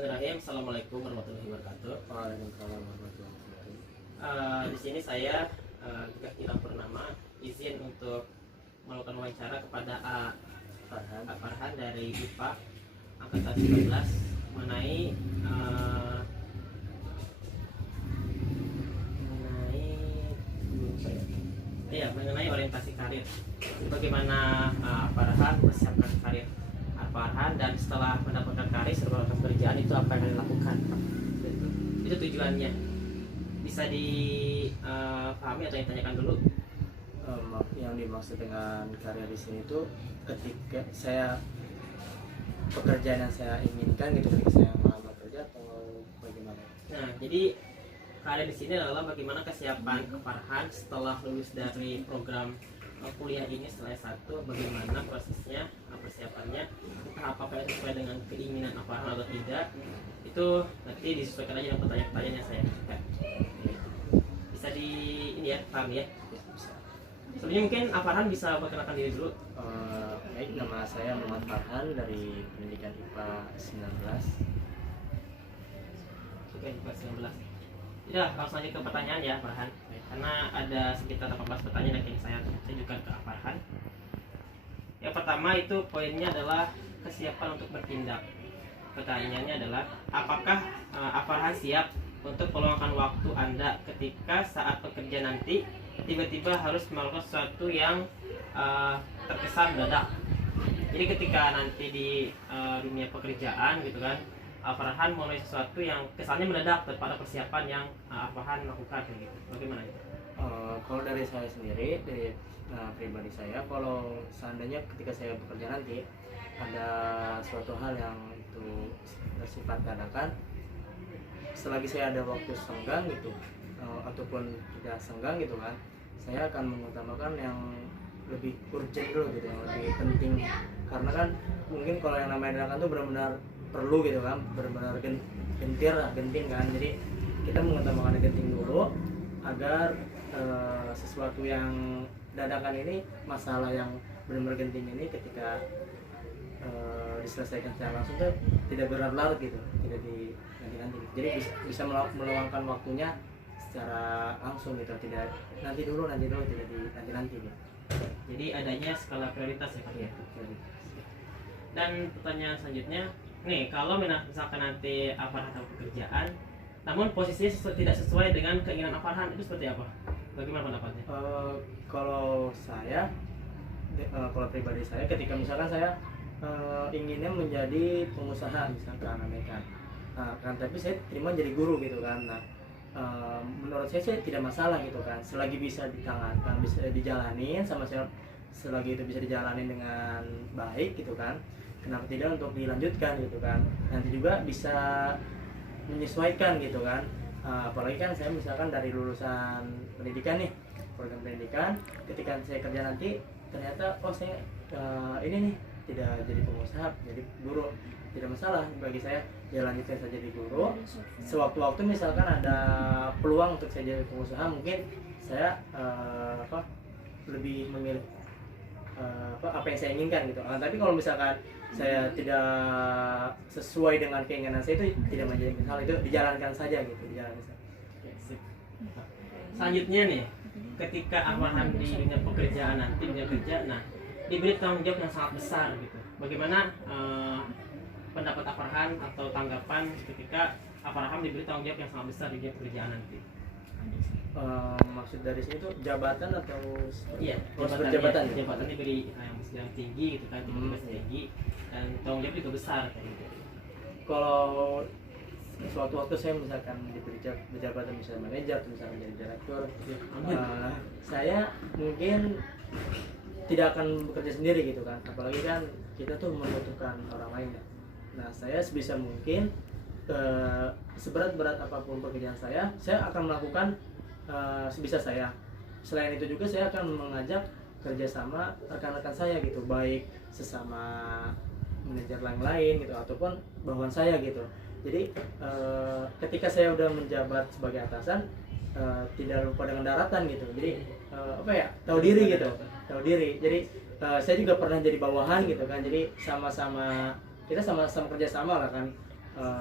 Bismillahirrahmanirrahim. Assalamualaikum warahmatullahi wabarakatuh. Waalaikumsalam warahmatullahi wabarakatuh. Di sini saya Gagah Ilham Purnama izin untuk melakukan wawancara kepada A Farhan dari IPA angkatan 19 mengenai mengenai orientasi karir. Bagaimana Farhan mempersiapkan karir Farhan, dan setelah mendapatkan karir serba pekerjaan itu apa yang dilakukan. Itu tujuannya. Bisa dipahami atau ditanyakan dulu. Yang dimaksud dengan karir di sini itu ketika saya pekerjaan yang saya inginkan gitu, ketika saya melamar kerja atau bagaimana? Nah, jadi karir di sini adalah bagaimana kesiapan Farhan setelah lulus dari program kuliah ini setelah S1, bagaimana prosesnya, persiapannya, apakah itu sesuai dengan keinginan Farhan atau tidak. Itu nanti disesuaikan aja dengan pertanyaan-pertanyaan yang saya ajukan. Bisa ini ya, paham ya? Bisa. Sebelumnya mungkin Farhan bisa perkenalkan diri dulu. Baik, nama saya Muhammad Farhan dari pendidikan IPA 19. Oke, IPA 19. Ya, langsung aja ke pertanyaan ya, Farhan. Karena ada sekitar 18 pertanyaan yang saya tunjukkan ke Farhan. Yang pertama itu poinnya adalah kesiapan untuk bertindak. Pertanyaannya adalah, apakah Farhan siap untuk meluangkan waktu Anda ketika saat bekerja nanti tiba-tiba harus melakukan sesuatu yang terkesan mendadak. Jadi ketika nanti di dunia pekerjaan gitu kan, Farhan mulai sesuatu yang kesannya mendadak daripada persiapan yang Farhan lakukan gitu. Bagaimana itu? Kalau dari saya sendiri, dari pribadi saya, kalau seandainya ketika saya bekerja nanti ada suatu hal yang itu bersifat dadakan, selagi saya ada waktu senggang gitu, ataupun tidak senggang gitu kan, saya akan mengutamakan yang lebih urgent dulu gitu, yang lebih penting. Karena kan mungkin kalau yang namanya dadakan tuh benar-benar perlu gitu kan, benar-benar genting kan. Jadi kita mengutamakan yang genting dulu agar sesuatu yang dadakan ini, masalah yang benar-benar genting ini ketika diselesaikan secara langsung tuh tidak berlarut gitu, tidak di nanti. Jadi bisa meluangkan waktunya secara langsung gitu, tidak nanti dulu, tidak di nanti gitu. Jadi adanya skala prioritas ya Pak ya. Dan pertanyaan selanjutnya, nih kalau misalkan nanti Farhan dapat pekerjaan, namun posisinya tidak sesuai dengan keinginan Farhan, itu seperti apa? Bagaimana pendapatnya? Kalau saya, kalau pribadi saya, ketika misalkan saya inginnya menjadi pengusaha misalkan Amerika, kan tapi saya terima jadi guru gitu kan. Nah, menurut saya tidak masalah gitu kan, selagi bisa ditangankan, bisa dijalanin sama saya, selagi itu bisa dijalanin dengan baik gitu kan, kenapa tidak untuk dilanjutkan gitu kan. Nanti juga bisa menyesuaikan gitu kan. Apalagi kan saya misalkan dari lulusan pendidikan nih, program pendidikan, ketika saya kerja nanti ternyata saya ini nih tidak jadi pengusaha, jadi guru, tidak masalah bagi saya, ya lanjutkan saja jadi guru. Sewaktu-waktu misalkan ada peluang untuk saya jadi pengusaha, mungkin saya lebih memilih apa yang saya inginkan gitu. Tapi kalau misalkan saya tidak sesuai dengan keinginan saya, itu tidak menjadi hal, itu dijalankan saja gitu, dijalankan saja. Selanjutnya nih, ketika Farhan di dunia pekerjaan nanti, dunia kerja, nah diberi tanggung jawab yang sangat besar gitu. Bagaimana pendapat Farhan atau tanggapan ketika Farhan diberi tanggung jawab yang sangat besar di dunia pekerjaan nanti? Maksud dari sini tuh jabatan atau iya, jabatan diberi yang tinggi gitu kan, tinggi, dan tanggung jawab juga besar kayak gitu. Kalau suatu waktu saya misalkan diberi jabatan misalnya manajer atau misalnya menjadi direktur, saya mungkin tidak akan bekerja sendiri gitu kan, apalagi kan kita tuh membutuhkan orang lain ya. Nah, saya sebisa mungkin seberat-berat apapun pekerjaan saya akan melakukan sebisa saya. Selain itu juga saya akan mengajak kerjasama rekan-rekan saya gitu, baik sesama manajer lain gitu ataupun bawahan saya gitu. Jadi ketika saya udah menjabat sebagai atasan, tidak lupa dengan daratan gitu. Jadi tahu diri gitu, tahu diri. Jadi saya juga pernah jadi bawahan gitu kan. Jadi kita sama-sama kerjasama lah kan.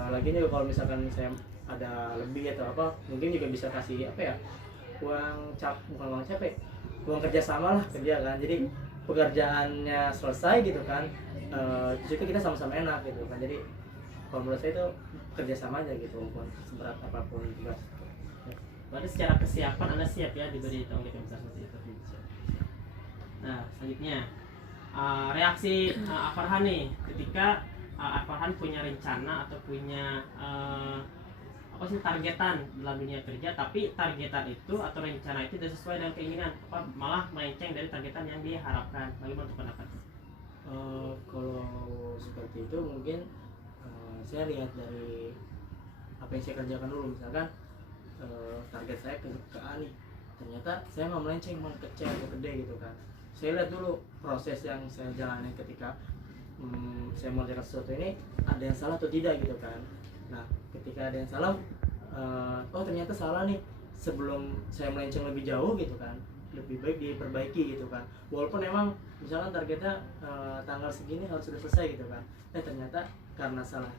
lagi juga kalau misalkan saya ada lebih atau apa, mungkin juga bisa kasih apa ya, bukan uang capek, uang kerjasama lah, kerja kan, jadi pekerjaannya selesai gitu kan, juga kita sama-sama enak gitu kan. Jadi kalau menurut saya itu kerjasama aja gitu, walaupun seberat apapun tugas. Berarti secara kesiapan Anda siap ya diberi tanggung jawab besar seperti itu. Nah, selanjutnya reaksi Farhan nih ketika Farhan punya rencana atau punya apa sih targetan dalam dunia kerja, tapi targetan itu atau rencana itu tidak sesuai dengan keinginan, apa malah melenceng dari targetan yang diharapkan. Bagaimana pendapat? Kalau seperti itu mungkin saya lihat dari apa yang saya kerjakan dulu. Misalkan target saya ke A nih, ternyata saya mau melenceng, mau ke C atau ke D gitu kan. Saya lihat dulu proses yang saya jalani ketika saya mengerjakan sesuatu ini ada yang salah atau tidak gitu kan. Nah, ketika ada yang salah, oh ternyata salah nih, sebelum saya melenceng lebih jauh gitu kan, lebih baik diperbaiki gitu kan. Walaupun emang misalkan targetnya tanggal segini harus sudah selesai gitu kan, ternyata karena salah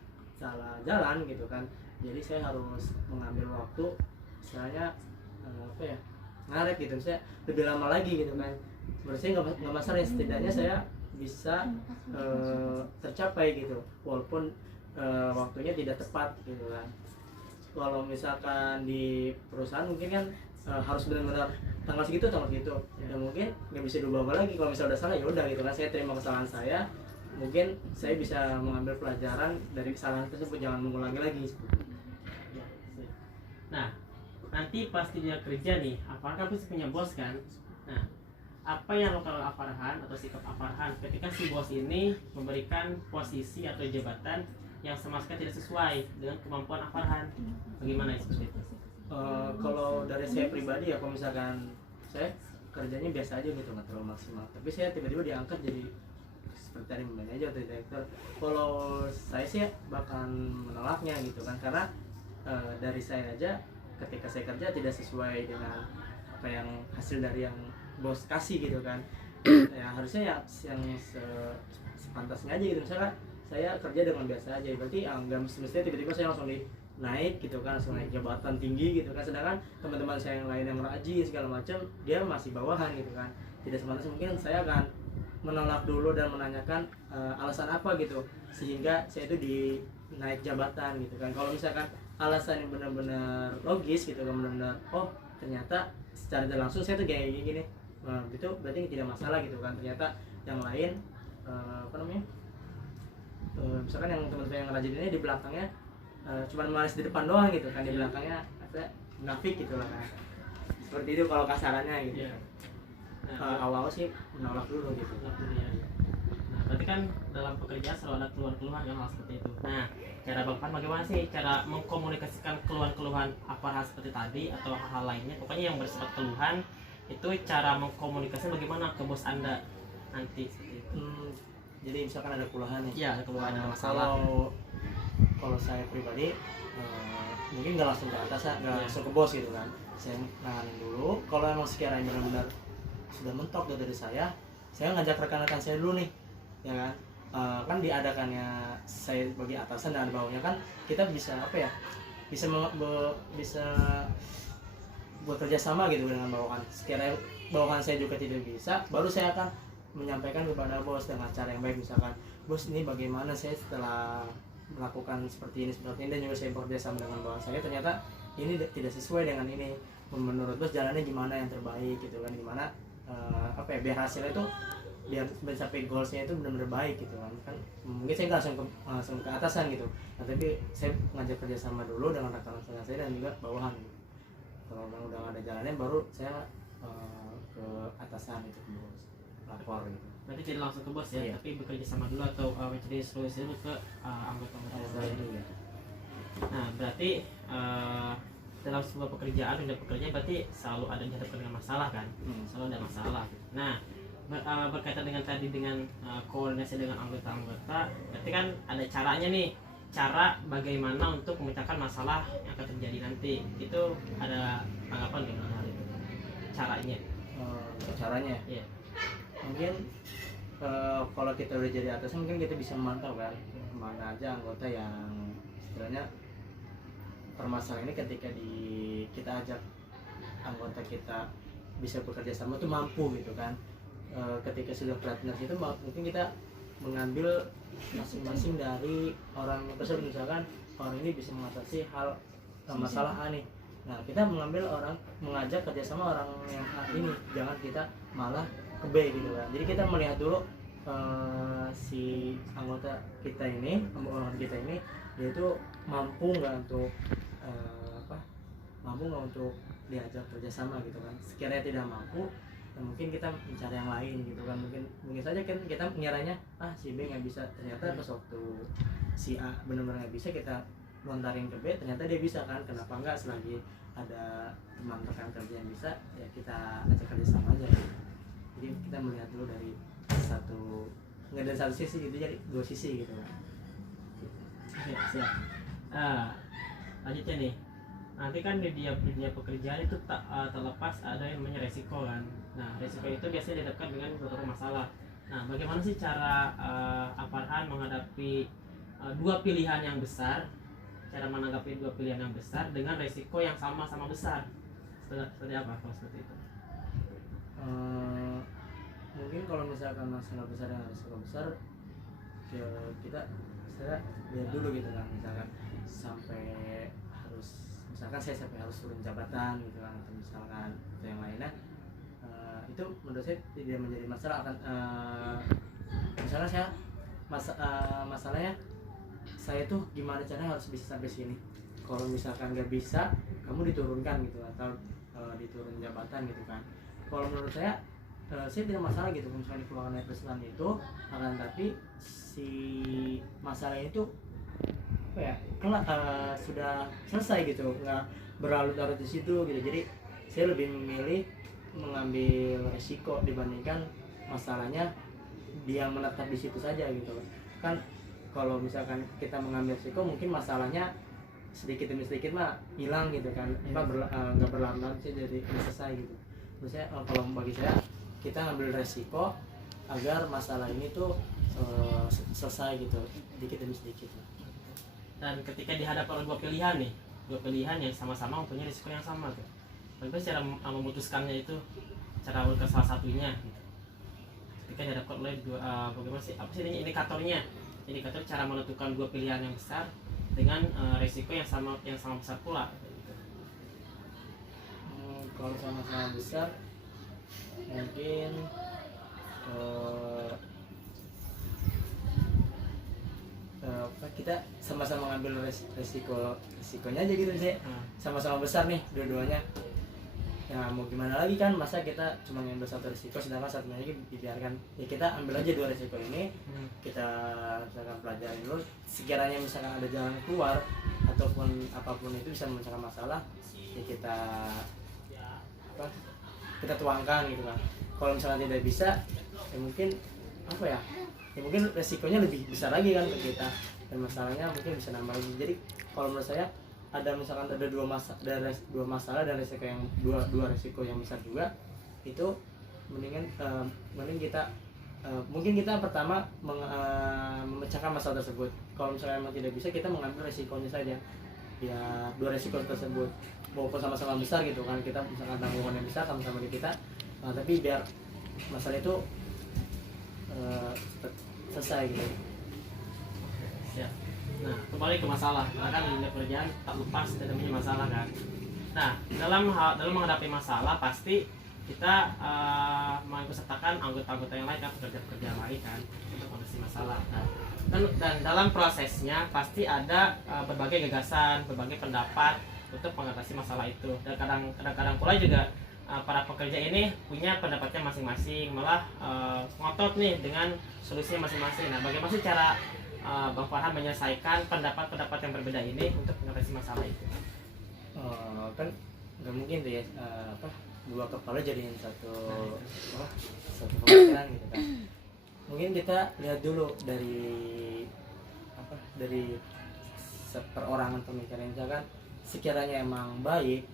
jalan gitu kan, jadi saya harus mengambil waktu, misalnya apa ya, ngaret gitu, saya lebih lama lagi gitu kan. Menurut saya nggak masalah ya, setidaknya saya bisa tercapai gitu, walaupun waktunya tidak tepat gitu kan. Kalau misalkan di perusahaan mungkin kan harus benar-benar tanggal segitu ya mungkin nggak bisa diubah lagi. Kalau misalnya udah salah ya udah gitu kan, saya terima kesalahan saya, mungkin saya bisa mengambil pelajaran dari kesalahan tersebut, jangan mengulangi lagi. Nah, nanti pasti dia kerja nih, Farhan pasti punya bos kan. Nah, apa yang lokal Farhan atau sikap Farhan ketika si bos ini memberikan posisi atau jabatan yang sama sekali tidak sesuai dengan kemampuan Farhan, bagaimana seperti itu? Kalau dari saya pribadi ya, kalau misalkan saya kerjanya biasa aja gitu, nggak terlalu maksimal, tapi saya tiba-tiba diangkat jadi seperti tadi manajer atau direktur, kalau saya sih bahkan menolaknya gitu kan, karena dari saya aja ketika saya kerja tidak sesuai dengan apa yang hasil dari yang bos kasih gitu kan. Ya harusnya ya yang sepantasnya aja gitu. Misalkan saya kerja dengan biasa aja, berarti nggak mestinya tiba-tiba saya langsung naik gitu kan, langsung naik jabatan tinggi gitu kan. Sedangkan teman-teman saya yang lain yang rajin segala macam, dia masih bawahan gitu kan. Tidak sepantasnya, mungkin saya akan menolak dulu dan menanyakan alasan apa gitu, sehingga saya itu naik jabatan gitu kan. Kalau misalkan alasan yang benar-benar logis gitu kan, benar-benar oh ternyata secara tidak langsung saya tuh kayak gini, itu berarti tidak masalah gitu kan. Ternyata yang lain apa namanya, misalkan yang teman-teman yang rajin ini di belakangnya cuma malas di depan doang gitu kan, di belakangnya ada munafik gitu lah kan. Seperti itu kalau kasarannya gitu. Awal sih menolak dulu gitu. Nah, berarti kan dalam pekerjaan selalu ada keluhan-keluhan yang hal seperti itu. Nah, cara Bang Farhan bagaimana sih cara mengkomunikasikan keluhan-keluhan hal seperti tadi atau hal lainnya, pokoknya yang bersifat keluhan itu, cara mengkomunikasikan bagaimana ke bos Anda nanti seperti itu. Jadi misalkan ada keluhan nih. Iya, ada keluhan, ada masalah. Kalau saya pribadi mungkin nggak langsung ke atas, nggak langsung ke bos gitu kan. Saya nanganin dulu. Kalau emang sekiranya benar-benar sudah mentok dari saya ngajak rekan-rekan saya dulu nih, ya kan. Kan diadakannya saya bagi atasan dan bawahnya kan, kita bisa apa ya, bisa bekerja sama gitu dengan bawahan. Sekiranya bawahan saya juga tidak bisa, baru saya akan menyampaikan kepada bos dengan cara yang baik. Misalkan, bos ini bagaimana saya setelah melakukan seperti ini dan juga saya bekerja sama dengan bawahan saya, ternyata ini tidak sesuai dengan ini. Menurut bos jalannya gimana yang terbaik gitu kan, gimana apa ya, biar hasilnya itu biar mencapai goalsnya itu benar-benar baik gitu kan. Mungkin saya nggak langsung ke atasan gitu, tapi saya ngajak kerja sama dulu dengan rekan-rekan saya dan juga bawahan gitu. Kalau udah nggak ada jalannya, baru saya ke atasan itu, ke bos, lapor gitu. Berarti tidak langsung ke bos ya, Iya. tapi bekerja sama dulu atau mencari solusi dulu ke anggota-anggota lain. Ya. Nah, berarti dalam sebuah pekerjaan, dunia pekerja berarti selalu ada dihadapkan dengan masalah kan, selalu ada masalah. Nah, berkaitan dengan tadi dengan koordinasi dengan anggota-anggota, berarti kan ada caranya nih, cara bagaimana untuk memecahkan masalah yang akan terjadi nanti. Itu ada tanggapan gimana hal itu? Caranya? Caranya? Iya. Mungkin kalau kita udah jadi atasan, mungkin kita bisa memantau kan mana aja anggota yang istilahnya permasalahan ini ketika kita ajak anggota kita bisa bekerja sama tuh mampu gitu kan. Ketika sudah partner itu mungkin kita mengambil masing-masing dari orang tersebut, misalkan orang ini bisa mengatasi hal masalah A nih. Nah, kita mengajak kerjasama orang yang A ini, jangan kita malah ke B gitu kan. Jadi kita melihat dulu si anggota kita ini, orang kita ini, dia itu mampu nggak untuk diajak kerjasama gitu kan. Sekiranya tidak mampu, ya mungkin kita mencari yang lain gitu kan. Mungkin saja kan kita ngiranya si B nggak bisa, ternyata pas waktu si A benar-benar nggak bisa, kita lontarin ke B, ternyata dia bisa kan. Kenapa enggak, selagi ada teman rekan kerja yang bisa, ya kita ajak kerjasama aja. Jadi kita melihat dulu dari nggak dari satu sisi gitu, jadi dua sisi gitu. Siap. Lanjutnya nih, nanti kan di dunia pekerjaan itu tak terlepas ada yang namanya resiko kan. Nah, resiko itu biasanya dihadapkan dengan beberapa masalah. Nah, bagaimana sih cara Farhan menghadapi dua pilihan yang besar, cara menanggapi dua pilihan yang besar dengan resiko yang sama-sama besar? Seperti apa kalau seperti itu? Mungkin kalau misalkan masalah besar dan resiko besar, ya saya lihat dulu gitu kan. Misalkan saya sampai harus turun jabatan gitu kan, atau misalkan atau yang lainnya, itu menurut saya tidak menjadi masalah. Misalnya masalahnya saya tuh gimana caranya harus bisa sampai sini. Kalau misalkan nggak bisa, kamu diturunkan gitu, atau diturun jabatan gitu kan. Kalau menurut saya tidak masalah gitu misalnya dikeluarkan dari perusahaan itu, akan tapi si masalah itu sudah selesai gitu, nggak berlarut-larut di situ gitu. Jadi saya lebih memilih mengambil resiko dibandingkan masalahnya dia menetap di situ saja gitu kan. Kalau misalkan kita mengambil resiko, mungkin masalahnya sedikit demi sedikit mah hilang gitu kan, nggak berlarut-larut sih, jadi selesai gitu. Maksudnya kalau bagi saya, kita ngambil resiko agar masalah ini tuh selesai gitu, sedikit demi sedikit. Dan ketika dihadapkan oleh dua pilihan yang sama-sama mempunyai risiko yang sama tuh, bagaimana cara memutuskannya itu, cara ke salah satunya gitu. Ketika dihadapkan oleh bagaimana sih, apa sih indikator cara menentukan dua pilihan yang besar dengan risiko yang sama besar pula gitu. Kalau sama-sama besar, mungkin kita sama-sama ngambil resikonya aja gitu sih. Sama-sama besar nih dua-duanya. Ya mau gimana lagi kan, masa kita cuma ngambil satu resiko sedangkan satunya lagi dibiarkan. Ya kita ambil aja dua resiko ini, kita misalkan pelajarin dulu. Sekiranya misalkan ada jalan keluar ataupun apapun itu bisa memecahkan masalah, ya kita tuangkan gitu kan. Kalau misalnya tidak bisa, ya mungkin mungkin resikonya lebih besar lagi kan ke kita, dan masalahnya mungkin bisa nambah lagi. Jadi kalau menurut saya, misalkan ada dua masalah dan resiko yang dua resiko yang besar juga, itu mending kita mungkin kita pertama memecahkan masalah tersebut. Kalau misalnya memang tidak bisa, kita mengambil resikonya saja, ya dua resiko tersebut walaupun sama-sama besar gitu kan. Kita misalkan tanggungan yang besar sama-sama di kita, tapi biar masalah itu selesai gitu. Ya. Nah, kembali ke masalah, karena kan di dunia pekerjaan tak lepas dari namanya masalah kan. Nah, dalam menghadapi masalah pasti kita mengikutsertakan anggota-anggota yang lain kan, pekerja-pekerja lain kan, untuk mengatasi masalah. Dan dalam prosesnya pasti ada berbagai gagasan, berbagai pendapat untuk mengatasi masalah itu. Dan kadang-kadang pula juga para pekerja ini punya pendapatnya masing-masing, malah ngotot nih dengan solusinya masing-masing. Nah, bagaimana sih cara Bang Farhan menyelesaikan pendapat-pendapat yang berbeda ini untuk mengatasi masalah itu? Kan nggak mungkin tuh ya, dua kepala jadiin satu pemikiran gitu kan. Mungkin kita lihat dulu dari perorangan pemikiran, misalkan sekiranya emang baik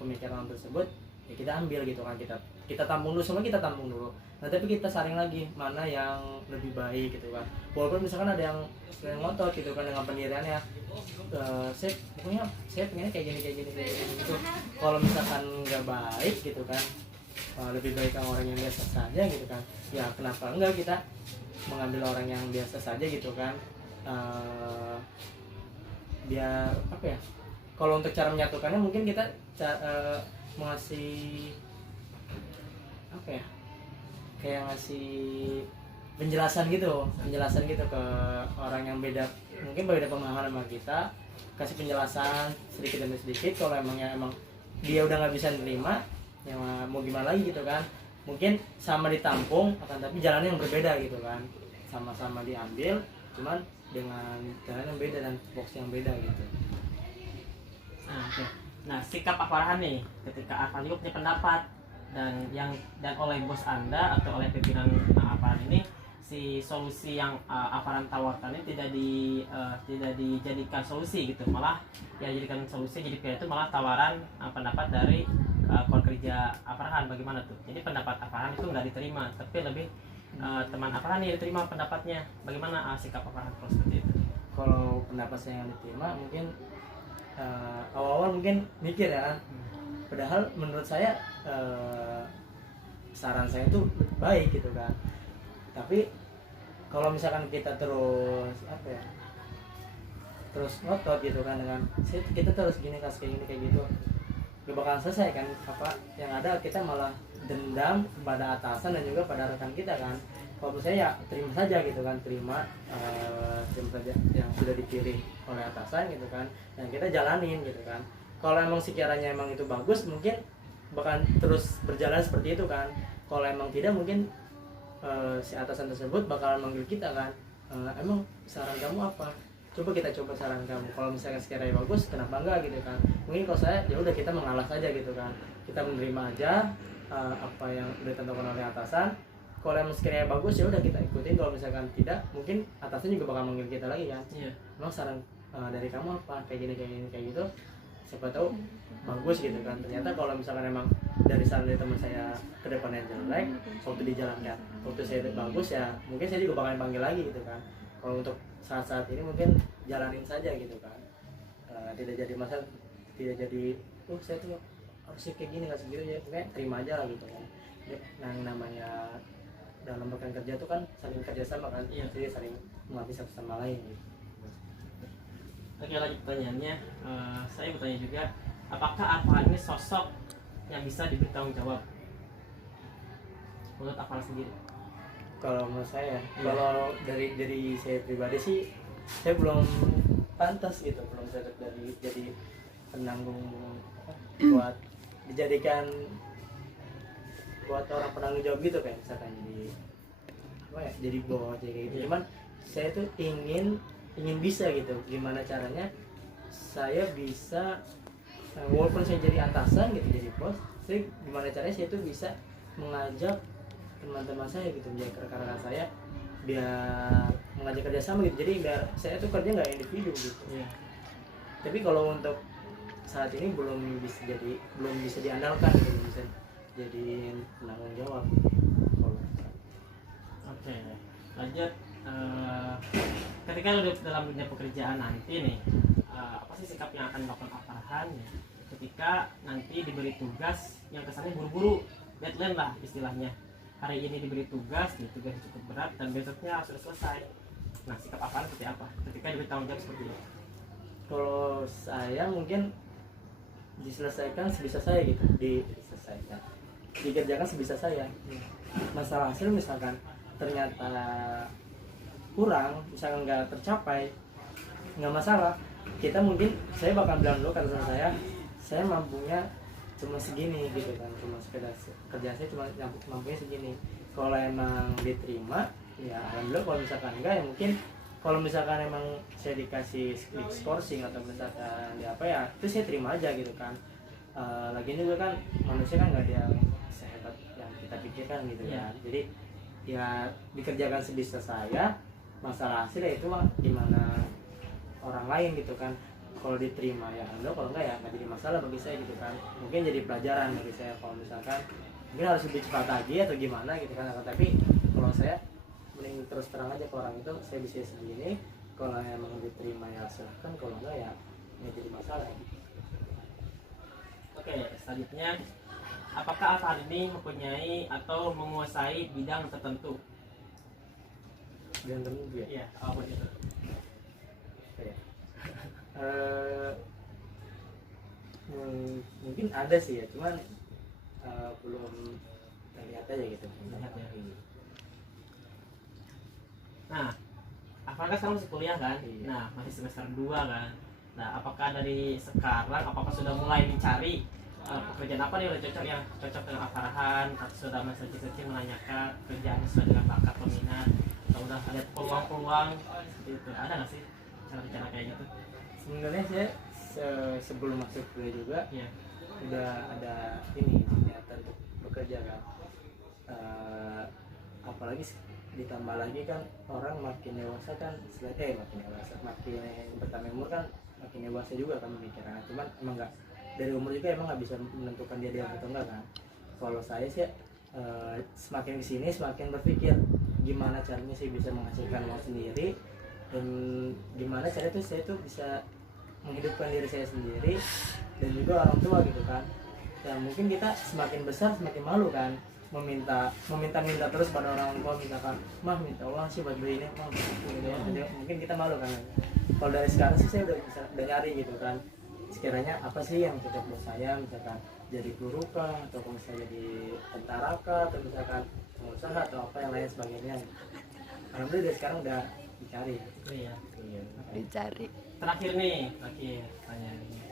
pemikiran tersebut, ya kita ambil gitu kan, kita kita tampung dulu, semua kita tampung dulu. Nah tapi kita saring lagi mana yang lebih baik gitu kan. Walaupun misalkan ada yang ngotot gitu kan dengan pendiriannya, saya pokoknya saya pengennya kayak gini gitu. Kalau misalkan nggak baik gitu kan, lebih baik orang yang biasa saja gitu kan. Ya kenapa enggak kita mengambil orang yang biasa saja gitu kan. Biar apa ya, kalau untuk cara menyatukannya mungkin kita mengasih apa ya, kayak ngasih penjelasan gitu ke orang yang beda, mungkin beda pemahaman sama kita, kasih penjelasan sedikit demi sedikit. Kalau emang dia udah nggak bisa nerima, ya mau gimana lagi gitu kan. Mungkin sama ditampung akan tapi jalannya yang berbeda gitu kan, sama-sama diambil cuman dengan jalan yang beda dan box yang beda gitu. Nah, oke. Nah, sikap Aparhan nih ketika Aparhan juga punya pendapat dan oleh bos Anda atau oleh pimpinan Aparhan ini, si solusi yang Aparhan tawarkan ini tidak dijadikan solusi gitu, malah ya dijadikan solusi jadi pilihan itu malah tawaran pendapat dari kawan kerja Aparhan. Bagaimana tuh? Jadi pendapat Aparhan itu nggak diterima, tapi lebih teman Aparhan yang diterima pendapatnya. Bagaimana sikap Aparhan kalau seperti itu? Kalau pendapat saya yang diterima mungkin awal-awal mungkin mikir ya, padahal menurut saya saran saya itu baik gitu kan. Tapi kalau misalkan kita terus apa ya, terus ngotot gitu kan dengan kita terus gini kayak gini kayak gitu, gak bakalan selesai kan. Apa yang ada kita malah dendam pada atasan dan juga pada rekan kita kan. Kalau menurut saya ya terima saja gitu kan, terima saja yang sudah dipilih oleh atasan gitu kan, dan kita jalanin gitu kan. Kalau emang sekiranya emang itu bagus, mungkin bahkan terus berjalan seperti itu kan. Kalau emang tidak, mungkin si atasan tersebut bakalan manggil kita kan, emang saran kamu apa? Coba kita coba saran kamu. Kalau misalnya sekiranya bagus, kenapa enggak gitu kan. Mungkin kalau saya ya udah kita mengalah saja gitu kan, kita menerima aja apa yang udah ditentukan oleh atasan. Kalau emang sekiranya bagus ya udah kita ikutin. Kalau misalkan tidak, mungkin atasan juga bakal manggil kita lagi kan. Iya. Emang saran dari kamu apa? Kayak gini kayak gitu. Siapa tahu bagus gitu kan. Ternyata kalau misalkan emang dari saran dari teman saya ke depannya jelek, waktu dijalankan waktu saya bagus, ya mungkin saya juga bakal panggil lagi gitu kan. Kalau untuk saat-saat ini mungkin jalanin saja gitu kan. Tidak jadi masalah, tidak jadi saya tuh harusnya kayak gini nggak segitu ya, pokoknya terima aja lah gitu kan. Nah namanya dalam rekan kerja tuh kan saling kerjasama kan, jadi saling mengerti satu sama lain gitu. Oke, lanjut pertanyaannya. Saya bertanya juga, apakah Aparhan ini sosok yang bisa diberi tanggung jawab menurut Aparhan sendiri? Kalau menurut saya, kalau dari saya pribadi sih, saya belum pantas gitu, belum cocok dari jadi penanggung buat dijadikan buat orang penanggung jawab gitu, kayak misalkan jadi apa ya, jadi bos kayak gitu. Cuman saya tuh ingin bisa gitu, gimana caranya saya bisa walaupun saya jadi atasan gitu, jadi bos, saya gimana caranya saya tuh bisa mengajak teman-teman saya gitu, menjadi rekan-rekan saya, biar mengajak kerjasama gitu. Jadi biar saya tuh kerja nggak individu gitu. Tapi kalau untuk saat ini belum bisa diandalkan gitu, belum bisa jadi penanggung jawab. Oke, lanjut. Ketika udah dalam dunia pekerjaan nanti nih, apa sih sikap yang akan dilakukan Aparhan ya, ketika nanti diberi tugas yang kesannya buru-buru, deadline lah istilahnya. Hari ini diberi tugas cukup berat dan besoknya sudah selesai. Nah, sikap Aparhan seperti apa ketika diberi tanggung jawab seperti itu? Kalau saya mungkin diselesaikan sebisa saya gitu, dikerjakan sebisa saya. Masalah hasil misalkan ternyata kurang, misalkan nggak tercapai, nggak masalah. Kita mungkin, saya bakal bilang dulu kata saya mampunya cuma segini gitu kan, cuma sekedar kerjaan saya cuma mampunya segini. Kalau emang diterima ya alhamdulillah, kalau misalkan enggak ya mungkin kalau misalkan emang saya dikasih scoring atau misalkan ya apa ya, itu saya terima aja gitu kan. Lagian juga kan manusia kan nggak ada yang sehebat yang kita pikirkan gitu kan. Jadi ya dikerjakan sebisa saya, masalah hasilnya itu mah gimana orang lain gitu kan. Kalau diterima ya alhamdulillah, kalau enggak ya nggak jadi masalah bagi saya gitu kan. Mungkin jadi pelajaran bagi saya kalau misalkan mungkin harus lebih cepat lagi atau gimana gitu kan. Tapi kalau saya mending terus terang aja ke orang itu, saya bisa segini, kalau emang diterima ya silahkan, kalau enggak ya nggak jadi masalah. Oke, selanjutnya, apakah Afan ini mempunyai atau menguasai bidang tertentu? Dan tertentu ya. Iya, apapun itu. Ya. Mungkin ada sih ya, cuman belum terlihat aja gitu. Terlihat ya. Nah, Afan kan sekarang masih kuliah kan? Iya. Nah, masih semester 2 kan? Nah, apakah dari sekarang, apakah sudah mulai mencari pekerjaan apa nih yang cocok, yang cocok dengan Farhan, atau sudah mensearching menanyakan kerjaan sesuai dengan bakat peminat, atau udah ada peluang-peluang seperti itu, ada nggak sih cara-cara kayak gitu? Sebenarnya saya sebelum masuk kuliah juga Iya. udah ada ini niatan untuk bekerja kan. Apalagi ditambah lagi kan orang makin dewasa kan, makin dewasa, makin bertambah umur kan makin dewasa juga kan pemikirannya. Cuman emang nggak, dari umur juga emang nggak bisa menentukan dia atau enggak kan. Kalau saya sih semakin kesini semakin berpikir gimana caranya saya bisa menghasilkan uang sendiri, dan gimana caranya tuh saya tuh bisa menghidupkan diri saya sendiri dan juga orang tua gitu kan. Ya mungkin kita semakin besar semakin malu kan, meminta terus pada orang tua, misalkan mah minta uang sih buat beli ini, mah mungkin kita malu kan. Kalau dari sekarang sih saya udah nyari gitu kan, sekiranya apa sih yang cocok buat saya, misalkan jadi guru kah, atau kalau misalnya jadi tentara kah, atau misalkan pengusaha atau apa yang lain sebagainya. Alhamdulillah dari sekarang udah dicari. Iya. Dicari. Terakhir tanya ini.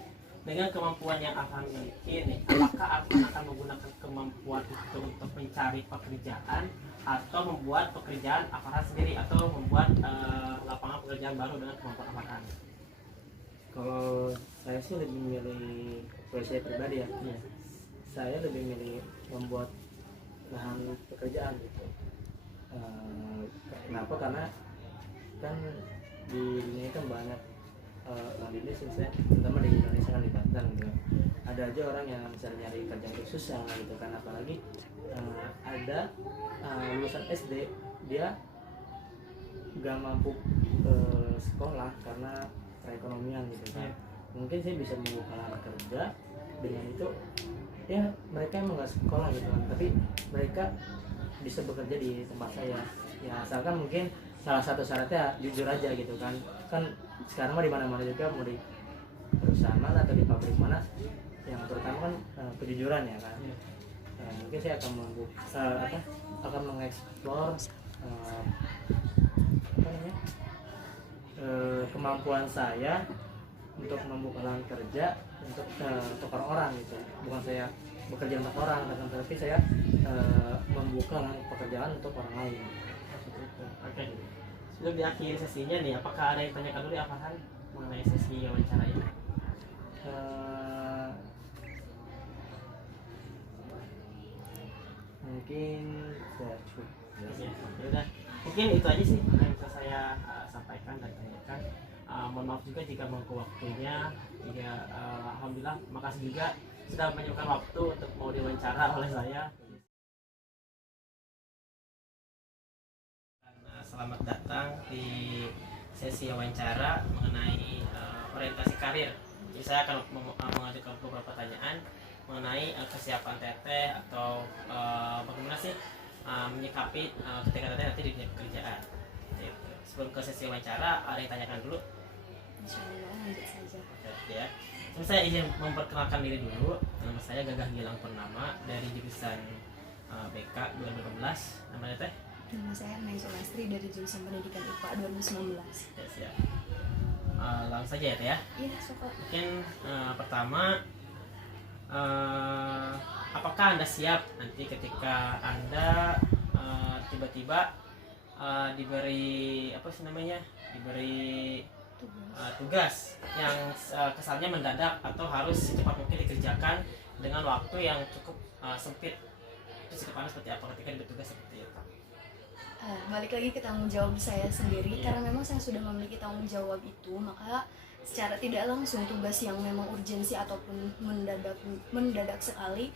Dengan kemampuan yang Afan miliki nih, apakah Afan akan menggunakan kemampuan itu untuk mencari pekerjaan, atau membuat pekerjaan Afan sendiri, atau membuat lapangan pekerjaan baru dengan kemampuan Afan? Kalau saya sih lebih milih, kalau saya pribadi ya, Iya. saya lebih milih membuat lahan pekerjaan gitu. Kenapa? Karena kan di dunia kan banyak orang di Indonesia, terutama di Indonesia kan di Banten gitu, ada aja orang yang misalnya nyari kerja itu susah gitu kan. Apalagi ada lulusan SD dia gak mampu sekolah karena perekonomian gitu kan. Mungkin saya bisa membuka lapangan kerja dengan itu, ya mereka emang gak sekolah gitu kan, tapi mereka bisa bekerja di tempat saya ya, asalkan mungkin salah satu syaratnya jujur aja gitu kan. Kan sekarang mah di mana-mana juga, mau di perusahaan mana atau di pabrik mana, yang terutama kan kejujuran ya kan. Mungkin saya akan akan mengeksplor kemampuan saya untuk membuka lapangan kerja untuk orang-orang gitu. Bukan saya bekerja untuk orang, tapi saya membuka lapangan pekerjaan untuk orang lain. Oke. Sebelum di akhir sesinya nih, apakah ada yang tanyakan dulu Afan mengenai sesi wawancara ini? Mungkin ya cukup. Ya udah, mungkin itu aja sih yang bisa saya sampaikan dan tanyakan. Mohon maaf juga jika mengganggu waktunya. Alhamdulillah, makasih juga sudah menyempatkan waktu untuk mau diwawancara oleh saya. Selamat datang di sesi wawancara mengenai orientasi karir. Jadi saya akan mengajukan beberapa pertanyaan mengenai kesiapan teteh, atau bagaimana sih menyikapi ketika teteh nanti di dunia pekerjaan. Gitu. Sebelum ke sesi wawancara, ada yang tanyakan dulu? Insyaallah lanjut saja. Ya. Saya izin memperkenalkan diri dulu. Nama saya Gagah Gilang Purnama dari jurusan BK 2015. Nama teteh? Nama saya Mai Sulastri dari jurusan Pendidikan IPA 2019. Ya, siap. Langsung saja ya teh ya. Iya, suka. Mungkin pertama, apakah Anda siap nanti ketika Anda tiba-tiba diberi diberi tugas yang kesannya mendadak atau harus secepat mungkin dikerjakan dengan waktu yang cukup sempit? Itu sikap Anda seperti apa ketika diberi tugas seperti itu? Balik lagi ke tanggung jawab saya sendiri, karena memang saya sudah memiliki tanggung jawab itu, maka secara tidak langsung tugas yang memang urgensi ataupun mendadak sekali,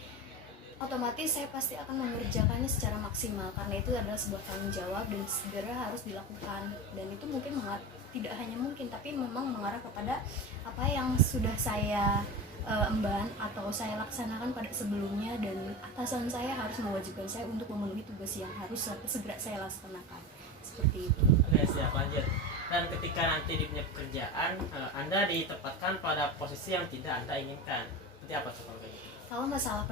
otomatis saya pasti akan mengerjakannya secara maksimal karena itu adalah sebuah tanggung jawab dan segera harus dilakukan. Dan itu mungkin tidak hanya mungkin tapi memang mengarah kepada apa yang sudah saya emban atau saya laksanakan pada sebelumnya, dan atasan saya harus mewajibkan saya untuk memenuhi tugas yang harus segera saya laksanakan. Seperti itu. Oke, siap, lanjut. Dan ketika nanti di dunia pekerjaan, Anda ditempatkan pada posisi yang tidak Anda inginkan. Seperti apa tuh kalau kayak gitu? Kalau masalah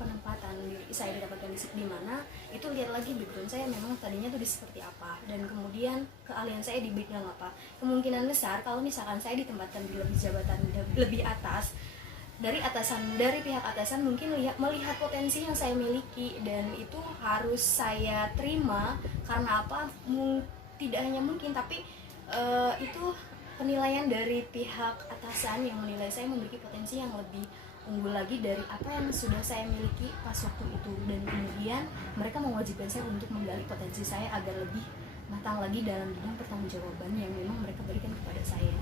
penempatan diri saya didapatkan di mana, itu lihat lagi background saya memang tadinya tuh di seperti apa, dan kemudian keahlian saya di bidang apa. Kemungkinan besar kalau misalkan saya ditempatkan di jabatan lebih atas dari pihak atasan mungkin melihat potensi yang saya miliki, dan itu harus saya terima karena apa? Tidak hanya mungkin tapi itu penilaian dari pihak atasan yang menilai saya memiliki potensi yang lebih unggul lagi dari apa yang sudah saya miliki pas waktu itu, dan kemudian mereka mewajibkan saya untuk menggali potensi saya agar lebih matang lagi dalam bidang pertanggungjawaban yang memang mereka berikan kepada saya.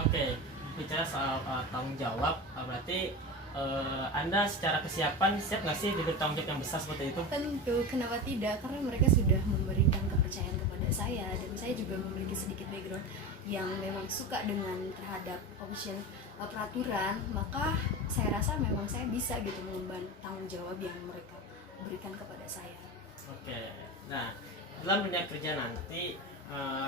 Oke, bicara soal tanggung jawab, berarti Anda secara kesiapan siap nggak sih diberi tanggung jawab yang besar seperti itu? Tentu, kenapa tidak? Karena mereka sudah memberikan kepercayaan kepada saya, dan saya juga memiliki sedikit background yang memang suka dengan terhadap peraturan, maka saya rasa memang saya bisa gitu mengemban tanggung jawab yang mereka berikan kepada saya. Oke, nah dalam dunia kerja nanti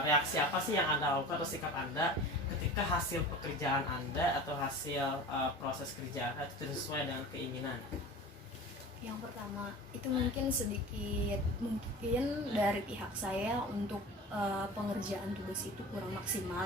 reaksi apa sih yang Anda lakukan atau sikap Anda ketika hasil pekerjaan Anda atau hasil proses kerja Anda itu sesuai dengan keinginan? Yang pertama itu mungkin dari pihak saya untuk pengerjaan tugas itu kurang maksimal,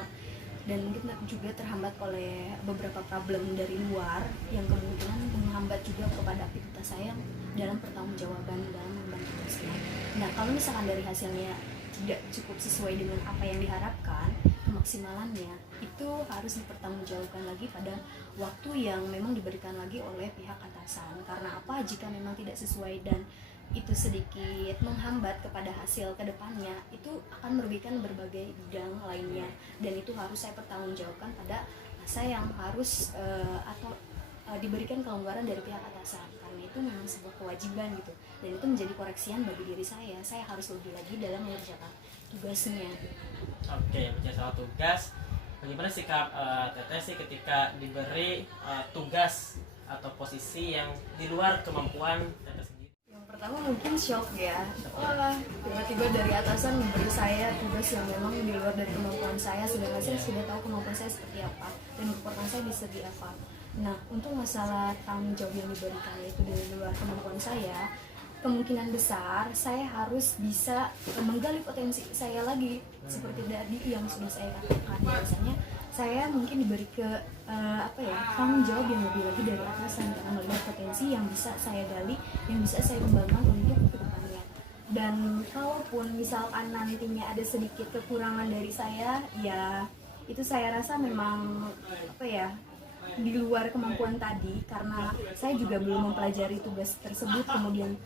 dan mungkin juga terhambat oleh beberapa problem dari luar yang kemungkinan menghambat juga kepada aktivitas saya dalam pertanggungjawaban dalam mengemban tugasnya. Nah, kalau misalkan dari hasilnya tidak cukup sesuai dengan apa yang diharapkan, kemaksimalannya itu harus dipertanggungjawabkan lagi pada waktu yang memang diberikan lagi oleh pihak atasan. Karena apa? Jika memang tidak sesuai dan itu sedikit menghambat kepada hasil kedepannya, itu akan merugikan berbagai bidang lainnya, dan itu harus saya pertanggungjawabkan pada masa yang harus diberikan kelonggaran dari pihak atasan, karena itu memang sebuah kewajiban gitu, dan itu menjadi koreksian bagi diri saya harus lebih lagi dalam mengerjakan tugasnya. Oke, bicara soal tugas, bagaimana sikap Teteh sih ketika diberi tugas atau posisi yang di luar kemampuan Teteh sendiri? Pertama mungkin shock ya, wah tiba-tiba dari atasan memberi saya tugas yang memang di luar dari kemampuan saya, sedangkan saya sudah tahu kemampuan saya seperti apa dan kekuatan saya di segi apa. Nah, untuk masalah tanggung jawab yang diberikan yaitu dari luar kemampuan saya, kemungkinan besar saya harus bisa menggali potensi saya lagi seperti tadi yang sudah saya katakan. Biasanya saya mungkin diberi tanggung jawab yang lebih lagi dari atasan karena melihat potensi yang bisa saya gali, yang bisa saya kembangkan untuk kedepannya. Dan kalaupun misalkan nantinya ada sedikit kekurangan dari saya, ya itu saya rasa memang di luar kemampuan tadi, karena saya juga belum mempelajari tugas tersebut, kemudian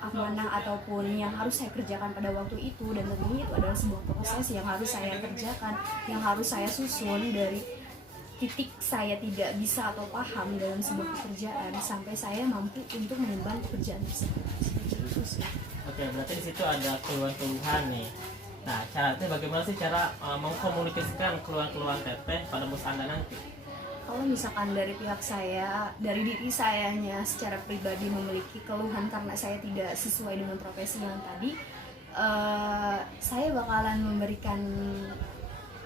amanah ataupun yang harus saya kerjakan pada waktu itu, dan tentunya itu adalah sebuah proses yang harus saya kerjakan, yang harus saya susun dari titik saya tidak bisa atau paham dalam sebuah pekerjaan sampai saya mampu untuk mengemban pekerjaan tersebut. Oke, berarti di situ ada keluhan-keluhan nih. Nah, bagaimana sih cara mengkomunikasikan keluhan-keluhan Teteh pada bos Anda nanti? Kalau misalkan dari pihak saya, dari diri sayanya secara pribadi memiliki keluhan karena saya tidak sesuai dengan profesi yang tadi, saya bakalan memberikan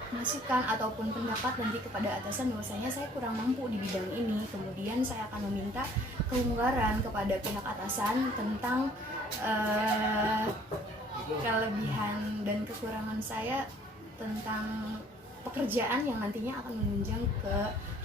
masukan ataupun pendapat nanti kepada atasan bahwasanya saya kurang mampu di bidang ini. Kemudian saya akan meminta kelonggaran kepada pihak atasan tentang kelebihan dan kekurangan saya tentang pekerjaan yang nantinya akan menunjang ke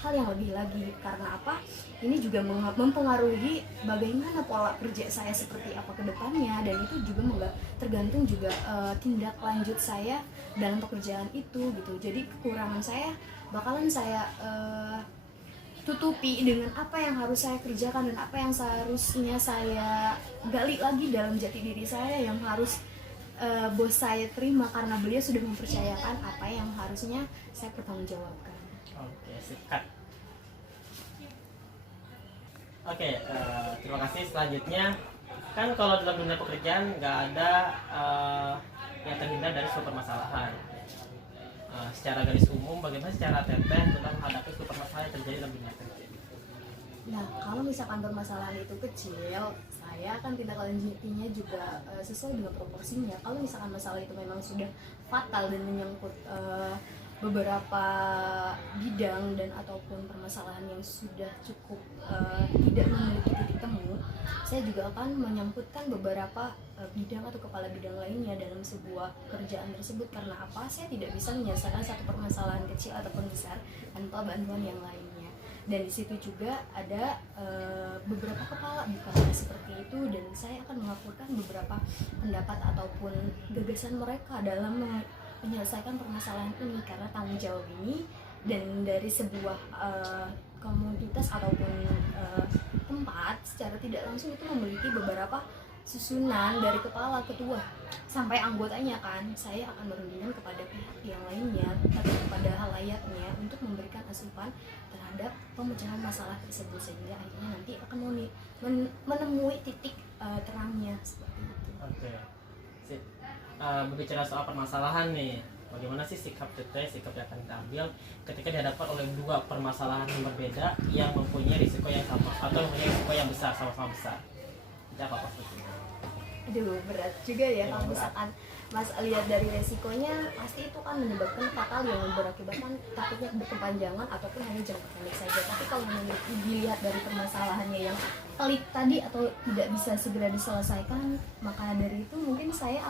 hal yang lebih lagi. Karena apa? Ini juga mempengaruhi bagaimana pola kerja saya seperti apa ke depannya, dan itu juga tergantung juga tindak lanjut saya dalam pekerjaan itu gitu. Jadi kekurangan saya bakalan saya tutupi dengan apa yang harus saya kerjakan dan apa yang seharusnya saya gali lagi dalam jati diri saya yang harus bos saya terima, karena beliau sudah mempercayakan apa yang harusnya saya pertanggungjawabkan. Oke, sikat. Oke, terima kasih. Selanjutnya, kan kalau dalam dunia pekerjaan nggak ada yang terhindar dari suatu permasalahan. Secara garis umum, bagaimana secara teteh tentang menghadapi suatu permasalahan yang terjadi dalam dunia kerja? Nah, kalau misalkan permasalahan itu kecil, saya akan tindak lanjutinya juga sesuai dengan proporsinya. Kalau misalkan masalah itu memang sudah fatal dan menyangkut beberapa bidang dan ataupun permasalahan yang sudah cukup tidak memiliki titik temu, saya juga akan menyangkutkan beberapa bidang atau kepala bidang lainnya dalam sebuah kerjaan tersebut. Karena apa? Saya tidak bisa menyelesaikan satu permasalahan kecil ataupun besar tanpa bantuan yang lainnya. Dan di situ juga ada beberapa kepala bukan seperti itu, dan saya akan melaporkan beberapa pendapat ataupun gagasan mereka dalam menyelesaikan permasalahan ini, karena tanggung jawab ini dan dari sebuah komunitas ataupun tempat secara tidak langsung itu memiliki beberapa susunan dari kepala, ketua sampai anggotanya kan. Saya akan merundingkan kepada pihak yang lainnya atau kepada halayaknya untuk memberikan asupan terhadap pemecahan masalah tersebut, sehingga akhirnya nanti akan menemui titik terangnya seperti itu. Oke, sip. Berbicara soal permasalahan nih, bagaimana sih sikap teteh, sikap yang akan diambil ketika dihadapkan oleh dua permasalahan yang berbeda yang mempunyai risiko yang sama atau mempunyai risiko yang besar, sama-sama besar? Itu apa maksudnya? Aduh, berat juga ya Ya, kalau berat. misalkan Mas lihat dari resikonya, pasti itu kan menyebabkan fatal yang berakibatkan takutnya berkepanjangan ataupun hanya jangka pendek saja. Tapi kalau dilihat dari permasalahannya yang pelik tadi atau tidak bisa segera diselesaikan, maka dari itu mungkin saya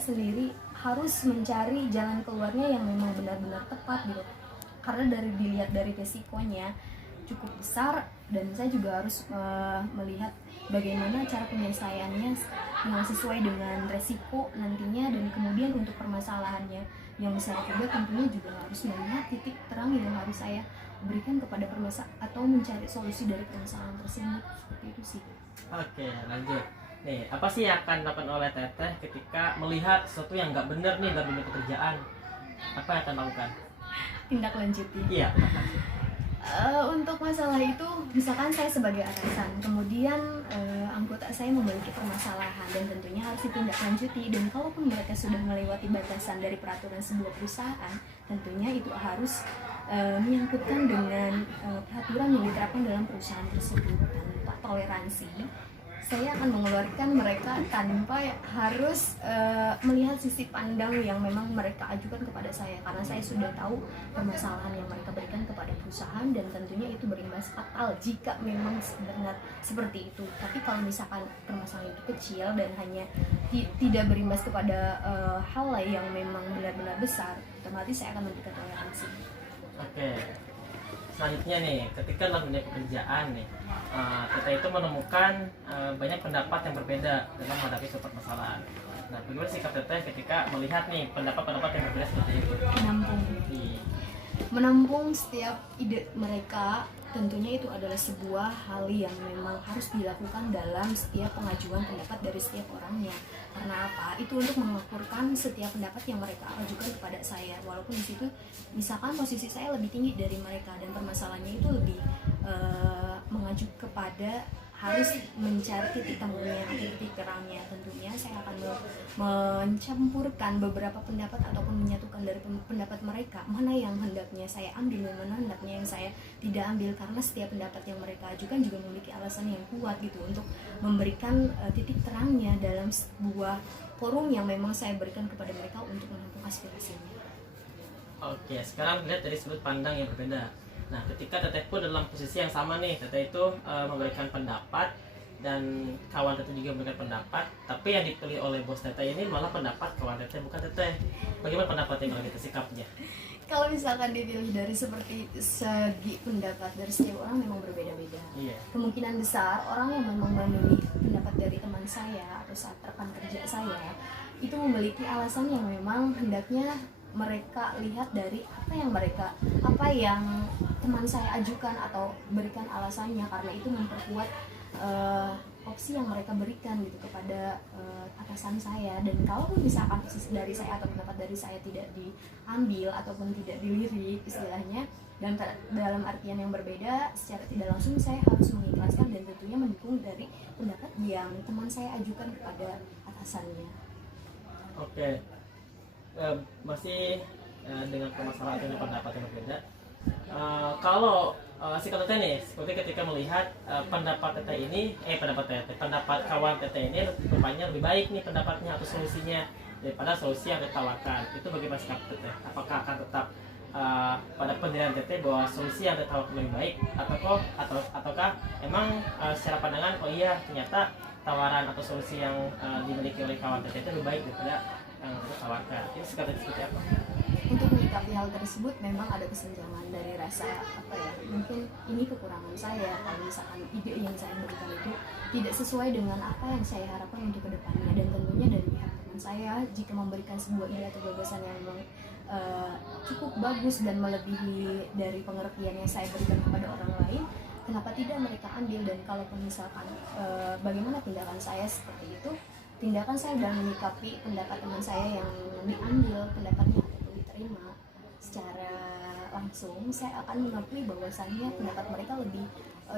sendiri harus mencari jalan keluarnya yang memang benar-benar tepat gitu. Karena dari dilihat dari resikonya cukup besar, dan saya juga harus melihat bagaimana cara penyelesaiannya yang sesuai dengan resiko nantinya, dan kemudian untuk permasalahannya yang besar juga tentunya juga harus melihat titik terang yang harus saya berikan kepada permasalahan atau mencari solusi dari permasalahan tersebut. Seperti itu sih. Oke, lanjut. Nih, apa sih yang akan dilakukan oleh teteh ketika melihat sesuatu yang nggak benar nih dalam dunia pekerjaan? Apa yang akan lakukan? Tindak lanjuti. Iya, terima kasih. Untuk masalah itu, misalkan saya sebagai atasan, kemudian anggota saya memiliki permasalahan dan tentunya harus ditindaklanjuti, dan kalaupun mereka sudah melewati batasan dari peraturan sebuah perusahaan, tentunya itu harus menyangkutkan dengan peraturan yang diterapkan dalam perusahaan tersebut tanpa toleransi. Saya akan mengeluarkan mereka tanpa harus melihat sisi pandang yang memang mereka ajukan kepada saya, karena saya sudah tahu permasalahan yang mereka berikan kepada perusahaan, dan tentunya itu berimbas fatal jika memang benar seperti itu. Tapi kalau misalkan permasalahan itu kecil dan hanya tidak berimbas kepada hal lain yang memang benar-benar besar, otomatis saya akan memberikan toleransi. Oke. Selanjutnya nih, ketika dalam dunia pekerjaan nih, kita itu menemukan banyak pendapat yang berbeda dalam menghadapi suatu permasalahan. Nah, bagaimana sikap teteh ketika melihat nih pendapat-pendapat yang berbeda seperti itu? Menampung setiap ide mereka, tentunya itu adalah sebuah hal yang memang harus dilakukan dalam setiap pengajuan pendapat dari setiap orangnya. Karena apa? Itu untuk mengukurkan setiap pendapat yang mereka ajukan kepada saya, walaupun di situ misalkan posisi saya lebih tinggi dari mereka dan permasalahannya itu lebih mengacu kepada harus mencari titik temunya atau titik terangnya. Tentunya saya akan mencampurkan beberapa pendapat ataupun menyatukan dari pendapat mereka, mana yang hendaknya saya ambil dan mana hendaknya yang saya tidak ambil, karena setiap pendapat yang mereka ajukan juga memiliki alasan yang kuat gitu untuk memberikan titik terangnya dalam sebuah forum yang memang saya berikan kepada mereka untuk menampung aspirasinya. Oke, sekarang lihat dari sudut pandang yang berbeda. Nah, ketika teteh pun dalam posisi yang sama nih, teteh itu memberikan pendapat dan kawan teteh juga memberikan pendapat, tapi yang dipilih oleh bos teteh ini malah pendapat kawan teteh, bukan teteh. Bagaimana pendapatnya kalau kita sikapnya? Kalau misalkan dipilih dari seperti segi pendapat dari setiap orang memang berbeda-beda. Iya. Kemungkinan besar orang yang memang memilih pendapat dari teman saya atau saat rekan kerja saya itu memiliki alasan yang memang hendaknya mereka lihat dari apa yang teman saya ajukan atau berikan alasannya, karena itu memperkuat opsi yang mereka berikan gitu kepada atasan saya. Dan kalau misalkan opsi dari saya atau pendapat dari saya tidak diambil ataupun tidak dilirik istilahnya, dalam artian yang berbeda, secara tidak langsung saya harus mengikhlaskan dan tentunya mendukung dari pendapat yang teman saya ajukan kepada atasannya. Oke. Masih dengan permasalahan atau pendapat yang berbeda. Kalau sikap teteh nih, seperti ketika melihat pendapat kawan teteh ini rupanya lebih baik nih pendapatnya atau solusinya daripada solusi yang ditawarkan, itu bagaimana sikap teteh? Apakah akan tetap pada pendirian teteh bahwa solusi yang ditawarkan lebih baik, ataukah emang secara pandangan iya ternyata tawaran atau solusi yang dimiliki oleh kawan teteh itu lebih baik daripada yang ditawarkan? Ini sikap teteh seperti apa? Untuk menyikapi hal tersebut memang ada kesenjangan dari rasa mungkin ini kekurangan saya kalau misalkan ide yang saya berikan itu tidak sesuai dengan apa yang saya harapkan untuk kedepannya, dan tentunya dari pihak teman saya jika memberikan sebuah ide atau gagasan yang memang cukup bagus dan melebihi dari pengertian yang saya berikan kepada orang lain, kenapa tidak mereka ambil? Dan kalaupun misalkan bagaimana tindakan saya seperti itu, tindakan saya dalam menyikapi pendapat teman saya yang diambil pendapatnya atau diterima secara langsung, saya akan mengakui bahwasannya pendapat mereka lebih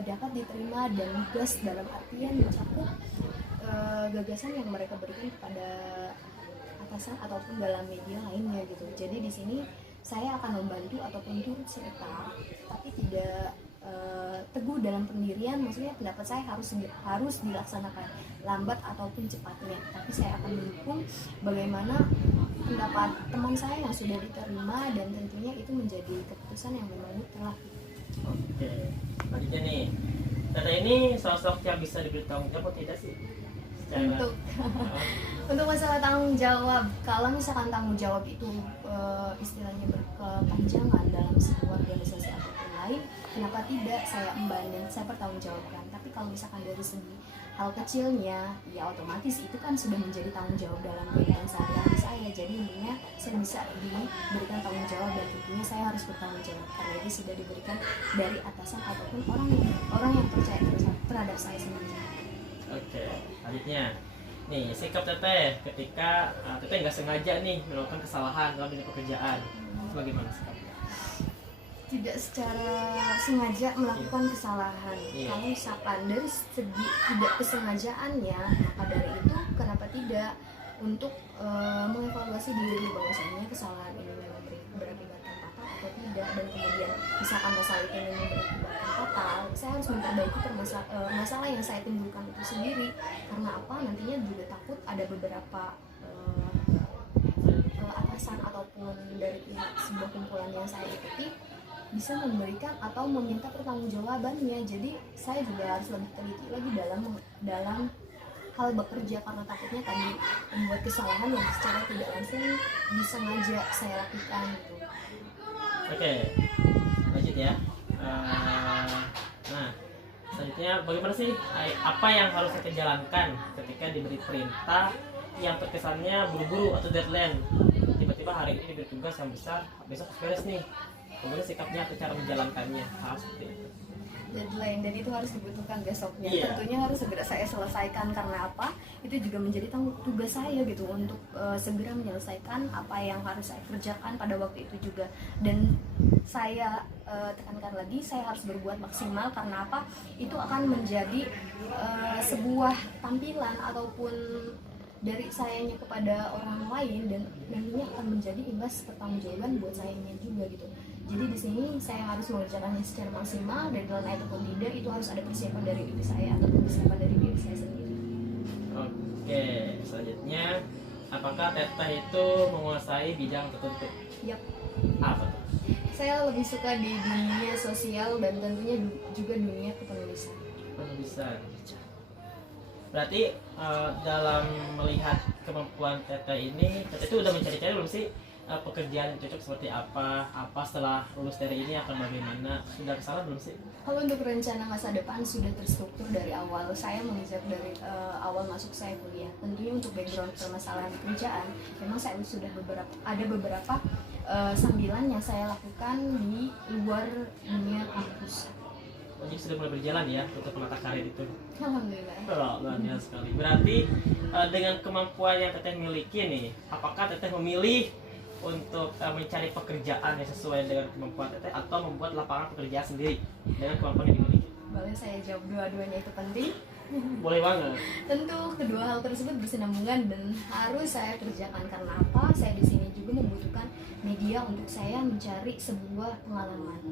dapat diterima dan lugas dalam artian mencakup gagasan yang mereka berikan kepada atasan ataupun dalam media lainnya gitu. Jadi di sini saya akan membantu ataupun turut serta, tapi tidak teguh dalam pendirian, maksudnya pendapat saya harus dilaksanakan lambat ataupun cepatnya, tapi saya akan mendukung bagaimana pendapat teman saya yang sudah diterima, dan tentunya itu menjadi keputusan yang memang mutlak. Oke, selanjutnya nih, teteh ini sosok yang bisa diberi tanggung jawab atau tidak sih? Untuk masalah tanggung jawab, kalau misalkan tanggung jawab itu istilahnya berkepanjangan dalam sebuah organisasi ataupun lain, kenapa tidak saya emban dan saya bertanggungjawabkan. Tapi kalau misalkan dari segi hal kecilnya, ya otomatis itu kan sudah menjadi tanggung jawab dalam kehidupan sehari-hari saya. Jadi intinya saya bisa diberikan tanggung jawab, dan tentunya saya harus bertanggung jawab karena itu sudah diberikan dari atasan ataupun orang yang percaya terhadap saya sendiri. Oke, selanjutnya nih, sikap teteh ketika teteh nggak sengaja nih melakukan kesalahan dalam dunia pekerjaan, itu bagaimana sikapnya? Tidak secara sengaja melakukan kesalahan. Kalau misalkan dari segi tidak kesengajaannya, maka dari itu kenapa tidak untuk mengevaluasi diri bahwasanya kesalahan ini memang berakibatkan fatal atau tidak, dan kemudian misalkan masalah itu memang berakibatkan fatal, saya harus memperbaiki masalah yang saya timbulkan itu sendiri. Karena apa? Nantinya juga takut ada beberapa atasan ataupun dari pihak sebuah kumpulan yang saya ikuti bisa memberikan atau meminta pertanggungjawabannya. Jadi saya juga harus lebih teliti lagi dalam hal bekerja, karena takutnya tadi membuat kesalahan yang secara tidak langsung disengaja saya lakukan gitu. Oke, lanjut ya. Nah, selanjutnya bagaimana sih apa yang harus kita jalankan ketika diberi perintah yang terkesannya buru-buru atau deadline? Tiba-tiba hari ini diberi tugas yang besar, besok harus beres nih. Kemudian sikapnya atau cara menjalankannya, hal seperti itu. Deadline, dan itu harus dibutuhkan besoknya. Tentunya harus segera saya selesaikan, karena apa? Itu juga menjadi tugas saya gitu untuk segera menyelesaikan apa yang harus saya kerjakan pada waktu itu juga. Dan saya tekankan lagi, saya harus berbuat maksimal, karena apa? Itu akan menjadi sebuah tampilan ataupun dari sayanya kepada orang lain, dan nantinya akan menjadi imbas pertanggungjawaban buat sayanya juga gitu. Jadi di sini saya harus mengerjakannya secara maksimal, dan kalau ataupun tidak itu harus ada persiapan dari diri saya ataupun persiapan dari diri saya sendiri. Oke, selanjutnya apakah teteh itu menguasai bidang tertentu? Yap. Apa tuh? Saya lebih suka di dunia sosial dan tentunya juga dunia kepenulisan. Penulisan. Berarti dalam melihat kemampuan teteh ini, teteh itu udah mencari-cari belum sih pekerjaan cocok seperti apa setelah lulus dari ini akan bagaimana? Sudah kesana belum sih? Kalau untuk rencana masa depan sudah terstruktur dari awal. Saya mengejar dari awal masuk saya kuliah. Tentunya untuk background permasalahan pekerjaan, memang saya sudah ada beberapa sambilan yang saya lakukan di luar dunia kampus. Oh, jadi sudah mulai berjalan ya untuk menata karir itu. Alhamdulillah. Oh, luar biasa sekali. Berarti dengan kemampuan yang teteh miliki nih, apakah teteh memilih untuk mencari pekerjaan yang sesuai dengan kemampuan teteh atau membuat lapangan pekerjaan sendiri dengan kemampuan yang dimiliki? Boleh saya jawab dua-duanya itu penting? Boleh banget. Tentu kedua hal tersebut bersinambungan dan harus saya kerjakan. Karena apa? Saya di sini juga membutuhkan media untuk saya mencari sebuah pengalaman.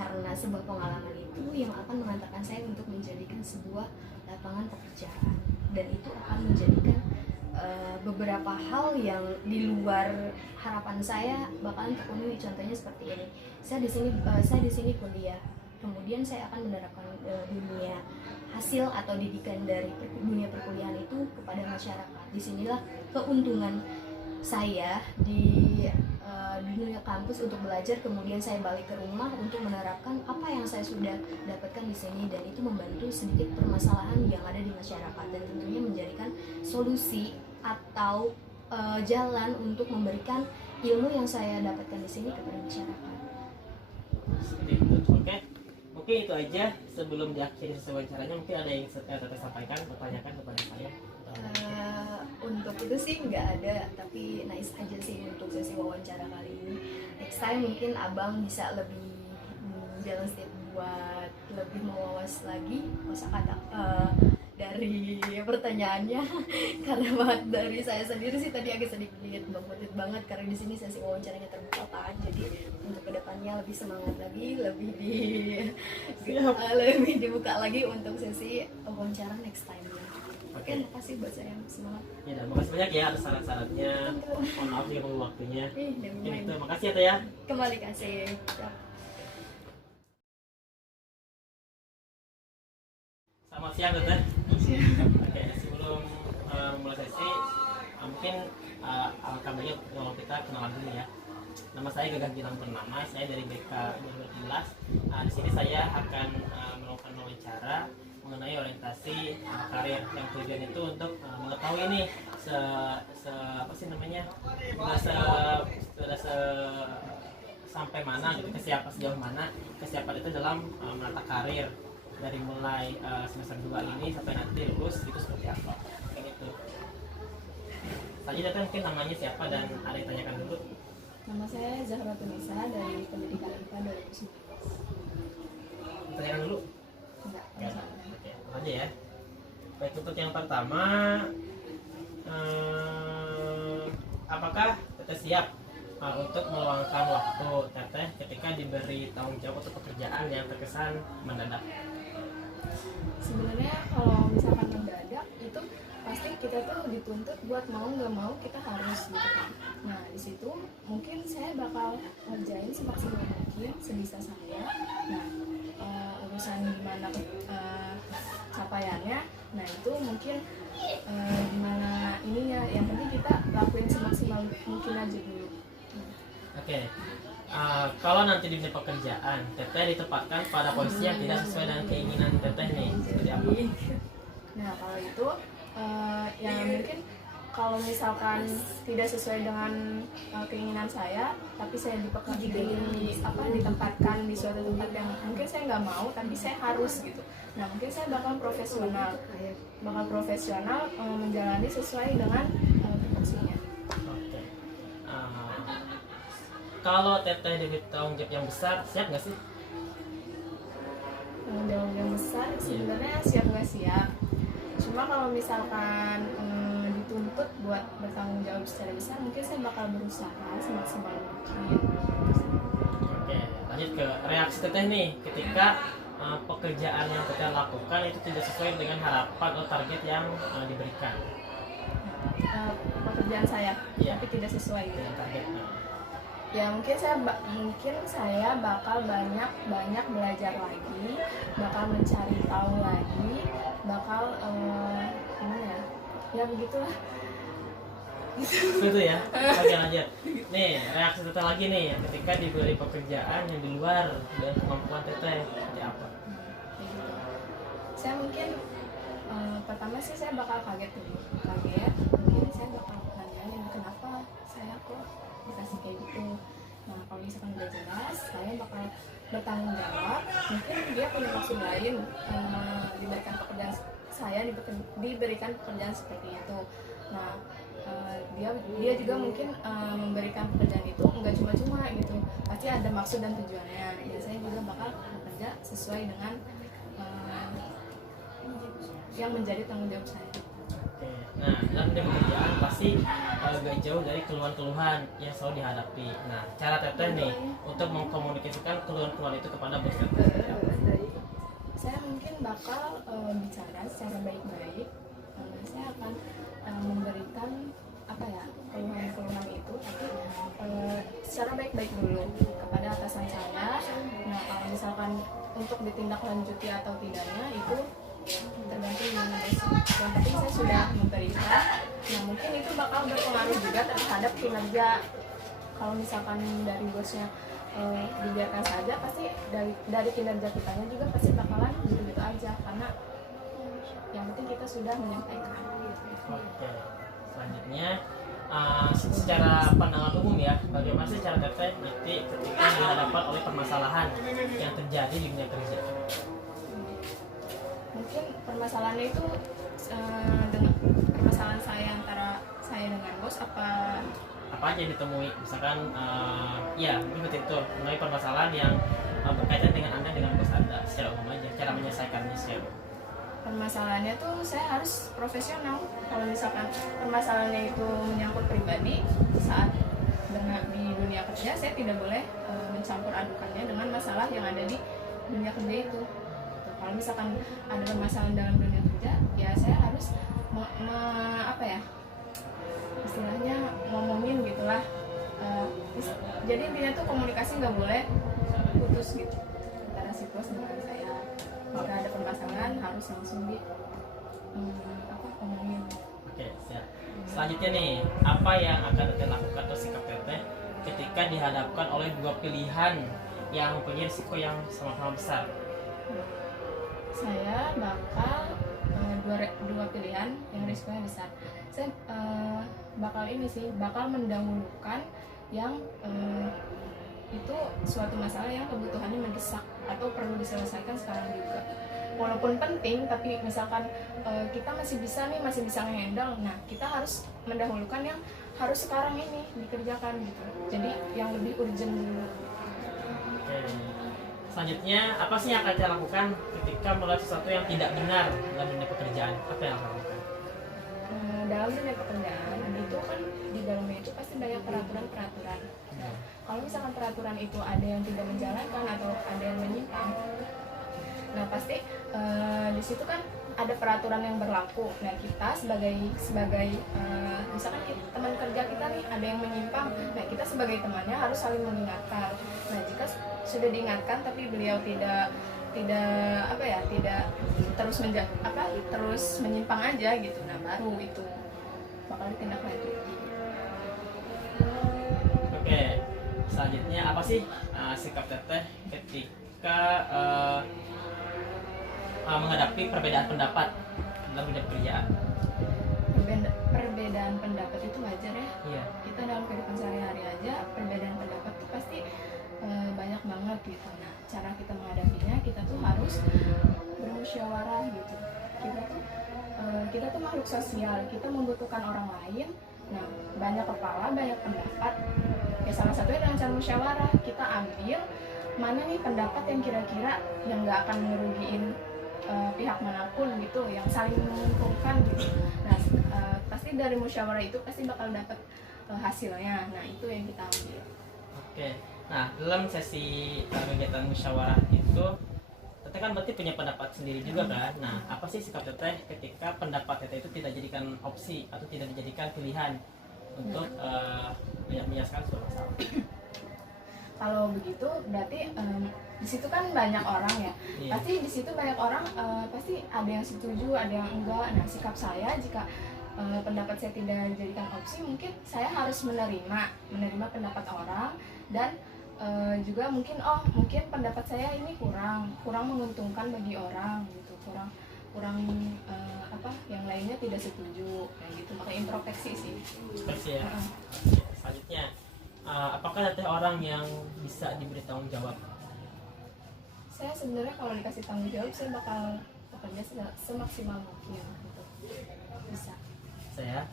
Karena sebuah pengalaman itu yang akan mengantarkan saya untuk menjadikan sebuah lapangan pekerjaan, dan itu akan menjadikan beberapa hal yang di luar harapan saya bakalan terpenuhi. Contohnya seperti ini. Saya di sini kuliah. Kemudian saya akan menerapkan dunia hasil atau didikan dari dunia perkuliahan itu kepada masyarakat. Disinilah keuntungan saya di dunia kampus untuk belajar, kemudian saya balik ke rumah untuk menerapkan apa yang saya sudah dapatkan di sini, dan itu membantu sedikit permasalahan yang ada di masyarakat dan tentunya menjadikan solusi atau jalan untuk memberikan ilmu yang saya dapatkan di sini kepada masyarakat. Seperti itu. Oke. Mungkin itu aja. Sebelum diakhiri sesi wawancaranya, mungkin ada yang teteh sampaikan, bertanyakan kepada saya. Untuk itu sih nggak ada, tapi nice aja sih untuk sesi wawancara kali ini. Next time mungkin abang bisa lebih jalan step buat lebih mewawas lagi kosakata dari pertanyaannya. Karena banget dari saya sendiri sih tadi agak sedikit bangkit banget karena di sini sesi wawancaranya terbuka kan. Jadi untuk kedepannya lebih semangat lagi, lebih dibuka lagi untuk sesi wawancara next time. Oke, makasih buat saya, semangat. Ya, dan makasih banyak ya atas syarat-syaratnya. Mohon maaf jika mengganggu waktunya. Itu, makasih ya Teh ya. kembali kasih. Selamat siang Teteh. Oke, sebelum mulai sesi, mungkin alangkah baiknya kalau kita kenalan dulu ya. Nama saya Gagah Gilang Purnama, saya dari BK 2016. Di sini saya akan melakukan wawancara mengenai orientasi karir, yang tujuan itu untuk mengetahui nih apa sih namanya, sudah sampai mana gitu, sejauh mana kesiapan itu dalam menata karir dari mulai semester 2 ini sampai nanti lulus itu seperti apa kayak gitu. Tadi datang mungkin namanya siapa dan ada yang tanyakan dulu. Nama saya Zahra Tunisa dari Pendidikan IPA 2019. Tanyakan dulu. Enggak, Oke, aja ya. Baik, untuk yang pertama, apakah Teteh siap untuk meluangkan waktu Teteh ketika diberi tanggung jawab untuk pekerjaan yang terkesan mendadak? Sebenarnya kalau misalkan mendadak itu pasti kita tuh dituntut buat mau nggak mau kita harus gitu kan. Nah di situ mungkin saya bakal ngerjain semaksimal mungkin sebisa saya. Nah urusan gimana capaiannya, nah itu mungkin gimana ininya, yang penting kita lakuin semaksimal mungkin aja dulu. Oke. Kalau nanti di dunia pekerjaan Teteh ditempatkan pada posisi yang tidak sesuai dengan keinginan Teteh nih, seperti apa? Nah kalau itu ya mungkin kalau misalkan tidak sesuai dengan keinginan saya, tapi saya ditempatkan di suatu tempat yang mungkin saya nggak mau, tapi saya harus gitu. Nah mungkin saya bakal profesional menjalani sesuai dengan tupoksinya. Oke. Kalau Teteh diberi tanggung jawab yang besar, siap nggak sih? Tanggung jawab yang besar sebenarnya siap nggak siap. Cuma kalau misalkan dituntut buat bertanggung jawab secara besar, mungkin saya bakal berusaha semaksimal mungkin. Oke, lanjut ke reaksi Teteh nih ketika pekerjaan yang Teteh lakukan itu tidak sesuai dengan harapan atau target yang diberikan. Pekerjaan saya, Iya. tapi tidak sesuai Dengan target. ya mungkin saya bakal banyak belajar lagi, bakal mencari tahu lagi, bakal gimana ya begitulah. Itu ya. Oke, lanjut. Nih, reaksi Teteh lagi nih ketika diberi pekerjaan yang di luar dengan kemampuan Teteh, seperti apa? Kayak gitu. Saya mungkin pertama sih saya bakal kaget, mungkin saya bakal nanyain kenapa saya kok dikasih kayak gitu. Nah kalau misalkan udah jelas, saya bakal bertanggung jawab. Mungkin dia punya maksud lain, diberikan pekerjaan saya diberikan pekerjaan seperti itu. Nah, dia juga mungkin memberikan pekerjaan itu enggak cuma-cuma gitu, pasti ada maksud dan tujuannya. Ya saya juga bakal bekerja sesuai dengan yang menjadi tanggung jawab saya. Oke. Nah, dalam dunia pekerjaan pasti gak jauh dari keluhan-keluhan yang selalu dihadapi. Nah, cara Teteh nih untuk mengkomunikasikan keluhan-keluhan itu kepada bos Teteh. Saya mungkin bakal bicara secara baik-baik. Saya akan memberikan apa ya, keluhan-keluhan itu, tapi secara baik-baik dulu kepada atasan saya. Nah, kalau misalkan untuk ditindaklanjuti atau tidaknya itu tergantung dengan bos. Yang penting saya sudah memberikan. Nah, mungkin itu bakal berpengaruh juga terhadap kinerja. Kalau misalkan dari bosnya dibiarkan saja, pasti dari kinerja kitanya juga pasti bakalan gitu-gitu aja, karena yang penting kita sudah menyampaikan. Oke. Selanjutnya secara pandangan umum ya, bagaimana sih cara Teteh nanti ketika dihadapkan oleh permasalahan yang terjadi di dunia kerja? Mungkin permasalahannya itu dengan permasalahan saya antara saya dengan bos, apa aja yang ditemui, misalkan ya seperti itu, mengenai permasalahan yang berkaitan dengan Anda dengan bos Anda secara umum aja, cara menyelesaikannya secara permasalahannya tuh saya harus profesional. Kalau misalkan permasalahannya itu menyangkut pribadi, saat di dunia kerja saya tidak boleh mencampur adukannya dengan masalah yang ada di dunia kerja itu. Kalau misalkan ada permasalahan dalam dunia kerja, ya saya harus apa ya, istilahnya ngomongin gitulah. Jadi intinya tuh komunikasi nggak boleh putus gitu antara si bos dengan saya. Jika ada permasalahan harus langsung omongin. Oke, siap. Selanjutnya nih, apa yang akan Teteh lakukan atau sikap Teteh ketika dihadapkan oleh dua pilihan yang mempunyai risiko yang sama-sama besar? Saya bakal dua pilihan yang risikonya besar. Saya bakal mendahulukan yang itu suatu masalah yang kebutuhannya mendesak atau perlu diselesaikan sekarang juga. Walaupun penting, tapi misalkan kita masih bisa nge-handle, nah kita harus mendahulukan yang harus sekarang ini dikerjakan gitu. Jadi yang lebih urgent dulu. Oke. Selanjutnya, apa sih yang akan kita lakukan ketika melihat sesuatu yang tidak benar dalam dunia pekerjaan? Apa yang akan lakukan? Dalam dunia pekerjaan itu kan di dalamnya itu pasti banyak peraturan. Nah, kalau misalkan peraturan itu ada yang tidak menjalankan atau ada yang menyimpang, nah pasti di situ kan ada peraturan yang berlaku. Nah kita sebagai misalkan teman kerja kita nih ada yang menyimpang, nah kita sebagai temannya harus saling mengingatkan. Nah jika sudah diingatkan tapi beliau tidak terus menyimpang aja gitu, nah baru itu bakal ditindaklanjuti. Oke, selanjutnya apa sih sikap Teteh ketika menghadapi perbedaan pendapat dalam dunia pekerjaan? Perbedaan pendapat itu wajar ya. Iya. Kita dalam kehidupan sehari-hari aja perbedaan pendapat itu pasti banyak banget gitu. Nah, cara kita menghadapinya, kita tuh harus bermusyawarah gitu. Kita tuh makhluk sosial, kita membutuhkan orang lain. Nah, banyak kepala, banyak pendapat. Ya salah satunya dengan cara musyawarah, kita ambil mana nih pendapat yang kira-kira yang nggak akan merugiin pihak manapun gitu, yang saling menguntungkan gitu. Nah, pasti dari musyawarah itu pasti bakal dapat hasilnya. Nah, itu yang kita ambil. Oke. Nah, dalam sesi kegiatan musyawarah itu Teteh kan berarti punya pendapat sendiri juga kan? Nah, apa sih sikap Teteh ketika pendapat Teteh itu tidak dijadikan opsi atau tidak dijadikan pilihan untuk menyelesaikan suatu masalah? Kalau begitu berarti di situ kan banyak orang ya. Iya. Pasti di situ banyak orang, pasti ada yang setuju, ada yang enggak. Nah, sikap saya jika pendapat saya tidak dijadikan opsi, mungkin saya harus menerima pendapat orang, dan juga mungkin pendapat saya ini kurang menguntungkan bagi orang gitu, kurang yang lainnya tidak setuju kayak gitu. Makanya introspeksi sih. Introspeksi ya. Oke, selanjutnya apakah teteh orang yang bisa diberi tanggung jawab? Saya sebenarnya kalau dikasih tanggung jawab saya bakal bekerja semaksimal mungkin gitu. Bisa. Saya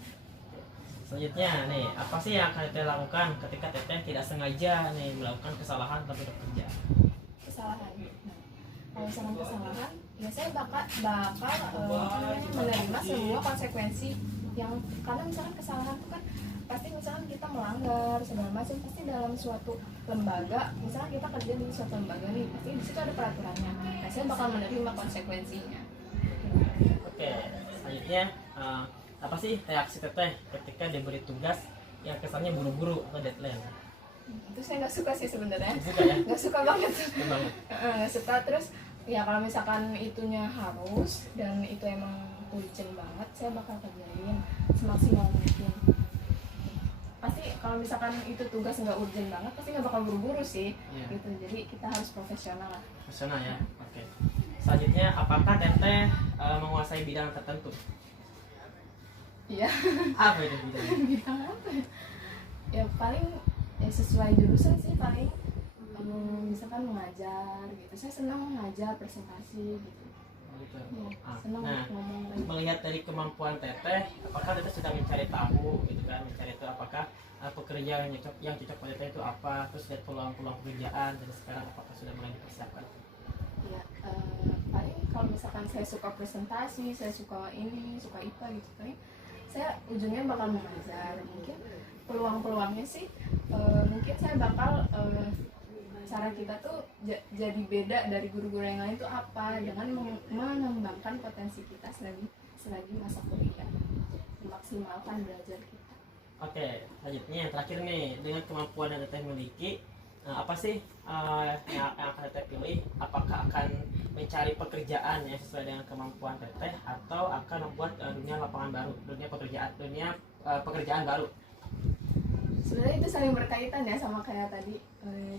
selanjutnya nih, apa sih yang akan teteh lakukan ketika teteh tidak sengaja nih melakukan kesalahan dalam bekerja? Kesalahan. Nah, kalau misalkan kesalahan, ya saya bakal menerima semua konsekuensi yang, karena misalkan kesalahan itu kan pasti misalkan kita melanggar segala macam, pasti dalam suatu lembaga, misalkan kita kerja di suatu lembaga nih, pasti di situ ada peraturannya. Nah, saya bakal menerima konsekuensinya. Oke, selanjutnya apa sih reaksi teteh ketika diberi tugas yang kesannya buru-buru atau deadline? Itu saya nggak suka sih sebenarnya. Suka ya? Nggak suka banget. Suka banget. Nggak suka. Terus ya kalau misalkan itunya harus dan itu emang urgent banget, saya bakal kerjain semaksimal mungkin. Pasti kalau misalkan itu tugas nggak urgent banget, pasti nggak bakal buru-buru sih. Iya. Gitu. Jadi kita harus profesional lah. Profesional ya. Oke. Selanjutnya, apakah teteh menguasai bidang tertentu? Iya. Apa itu bidangnya? Bidang apa ya? Ya paling ya sesuai jurusan sih, paling misalkan mengajar gitu. Saya senang mengajar, presentasi gitu. Gitu. Ya, senang Nah, ngomong. melihat dari kemampuan teteh, apakah teteh sudah mencari tahu gitu kan, mencari tahu apakah pekerjaan yang cocok pada teteh itu apa, terus lihat peluang-peluang pekerjaan dan sekarang apakah sudah mulai dipersiapkan? Ya, paling kalau misalkan saya suka presentasi, saya suka ini, suka IPA gitu, paling saya ujungnya bakal mengajar. Mungkin peluang-peluangnya sih, mungkin saya bakal cara kita tuh jadi beda dari guru-guru yang lain tuh apa, dengan mengembangkan potensi kita selagi masa kuliah, memaksimalkan belajar kita. Oke, selanjutnya yang terakhir nih, dengan kemampuan yang teteh miliki, apa sih yang akan teteh pilih? Apakah akan mencari pekerjaan yang sesuai dengan kemampuan teteh, atau akan membuat dunia lapangan baru, dunia pekerjaan baru? Sebenarnya itu saling berkaitan ya, sama kayak tadi,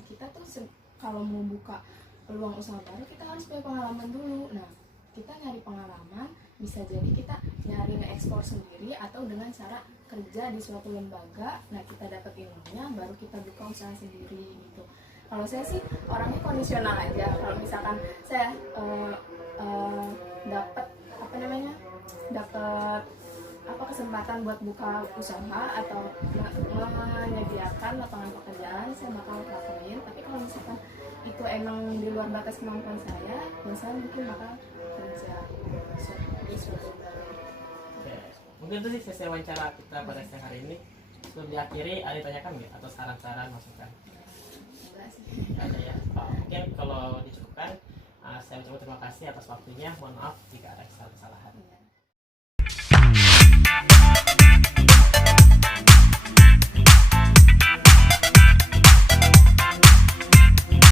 kita tuh kalau mau buka peluang usaha baru, kita harus punya pengalaman dulu. Nah, kita nyari pengalaman, bisa jadi kita nyari nge-ekspor sendiri atau dengan cara kerja di suatu lembaga. Nah, kita dapat ilmunya, baru kita buka usaha sendiri gitu. Kalau saya sih orangnya kondisional aja. Kalau misalkan saya dapat kesempatan buat buka usaha atau menyediakan lapangan pekerjaan, saya bakal lakuin. Tapi kalau misalkan itu emang di luar batas kemampuan saya, saya mungkin bakal kerja di suatu lembaga. Oke, mungkin itu sih sesi wawancara kita pada siang hari ini. Sebelum diakhiri, ada yang ditanyakan nggak atau saran-saran masukan? Enggak sih. Nggak ada ya. Mungkin kalau dicukupkan, saya ucapkan terima kasih atas waktunya. Mohon maaf jika ada kesalahan. Iya.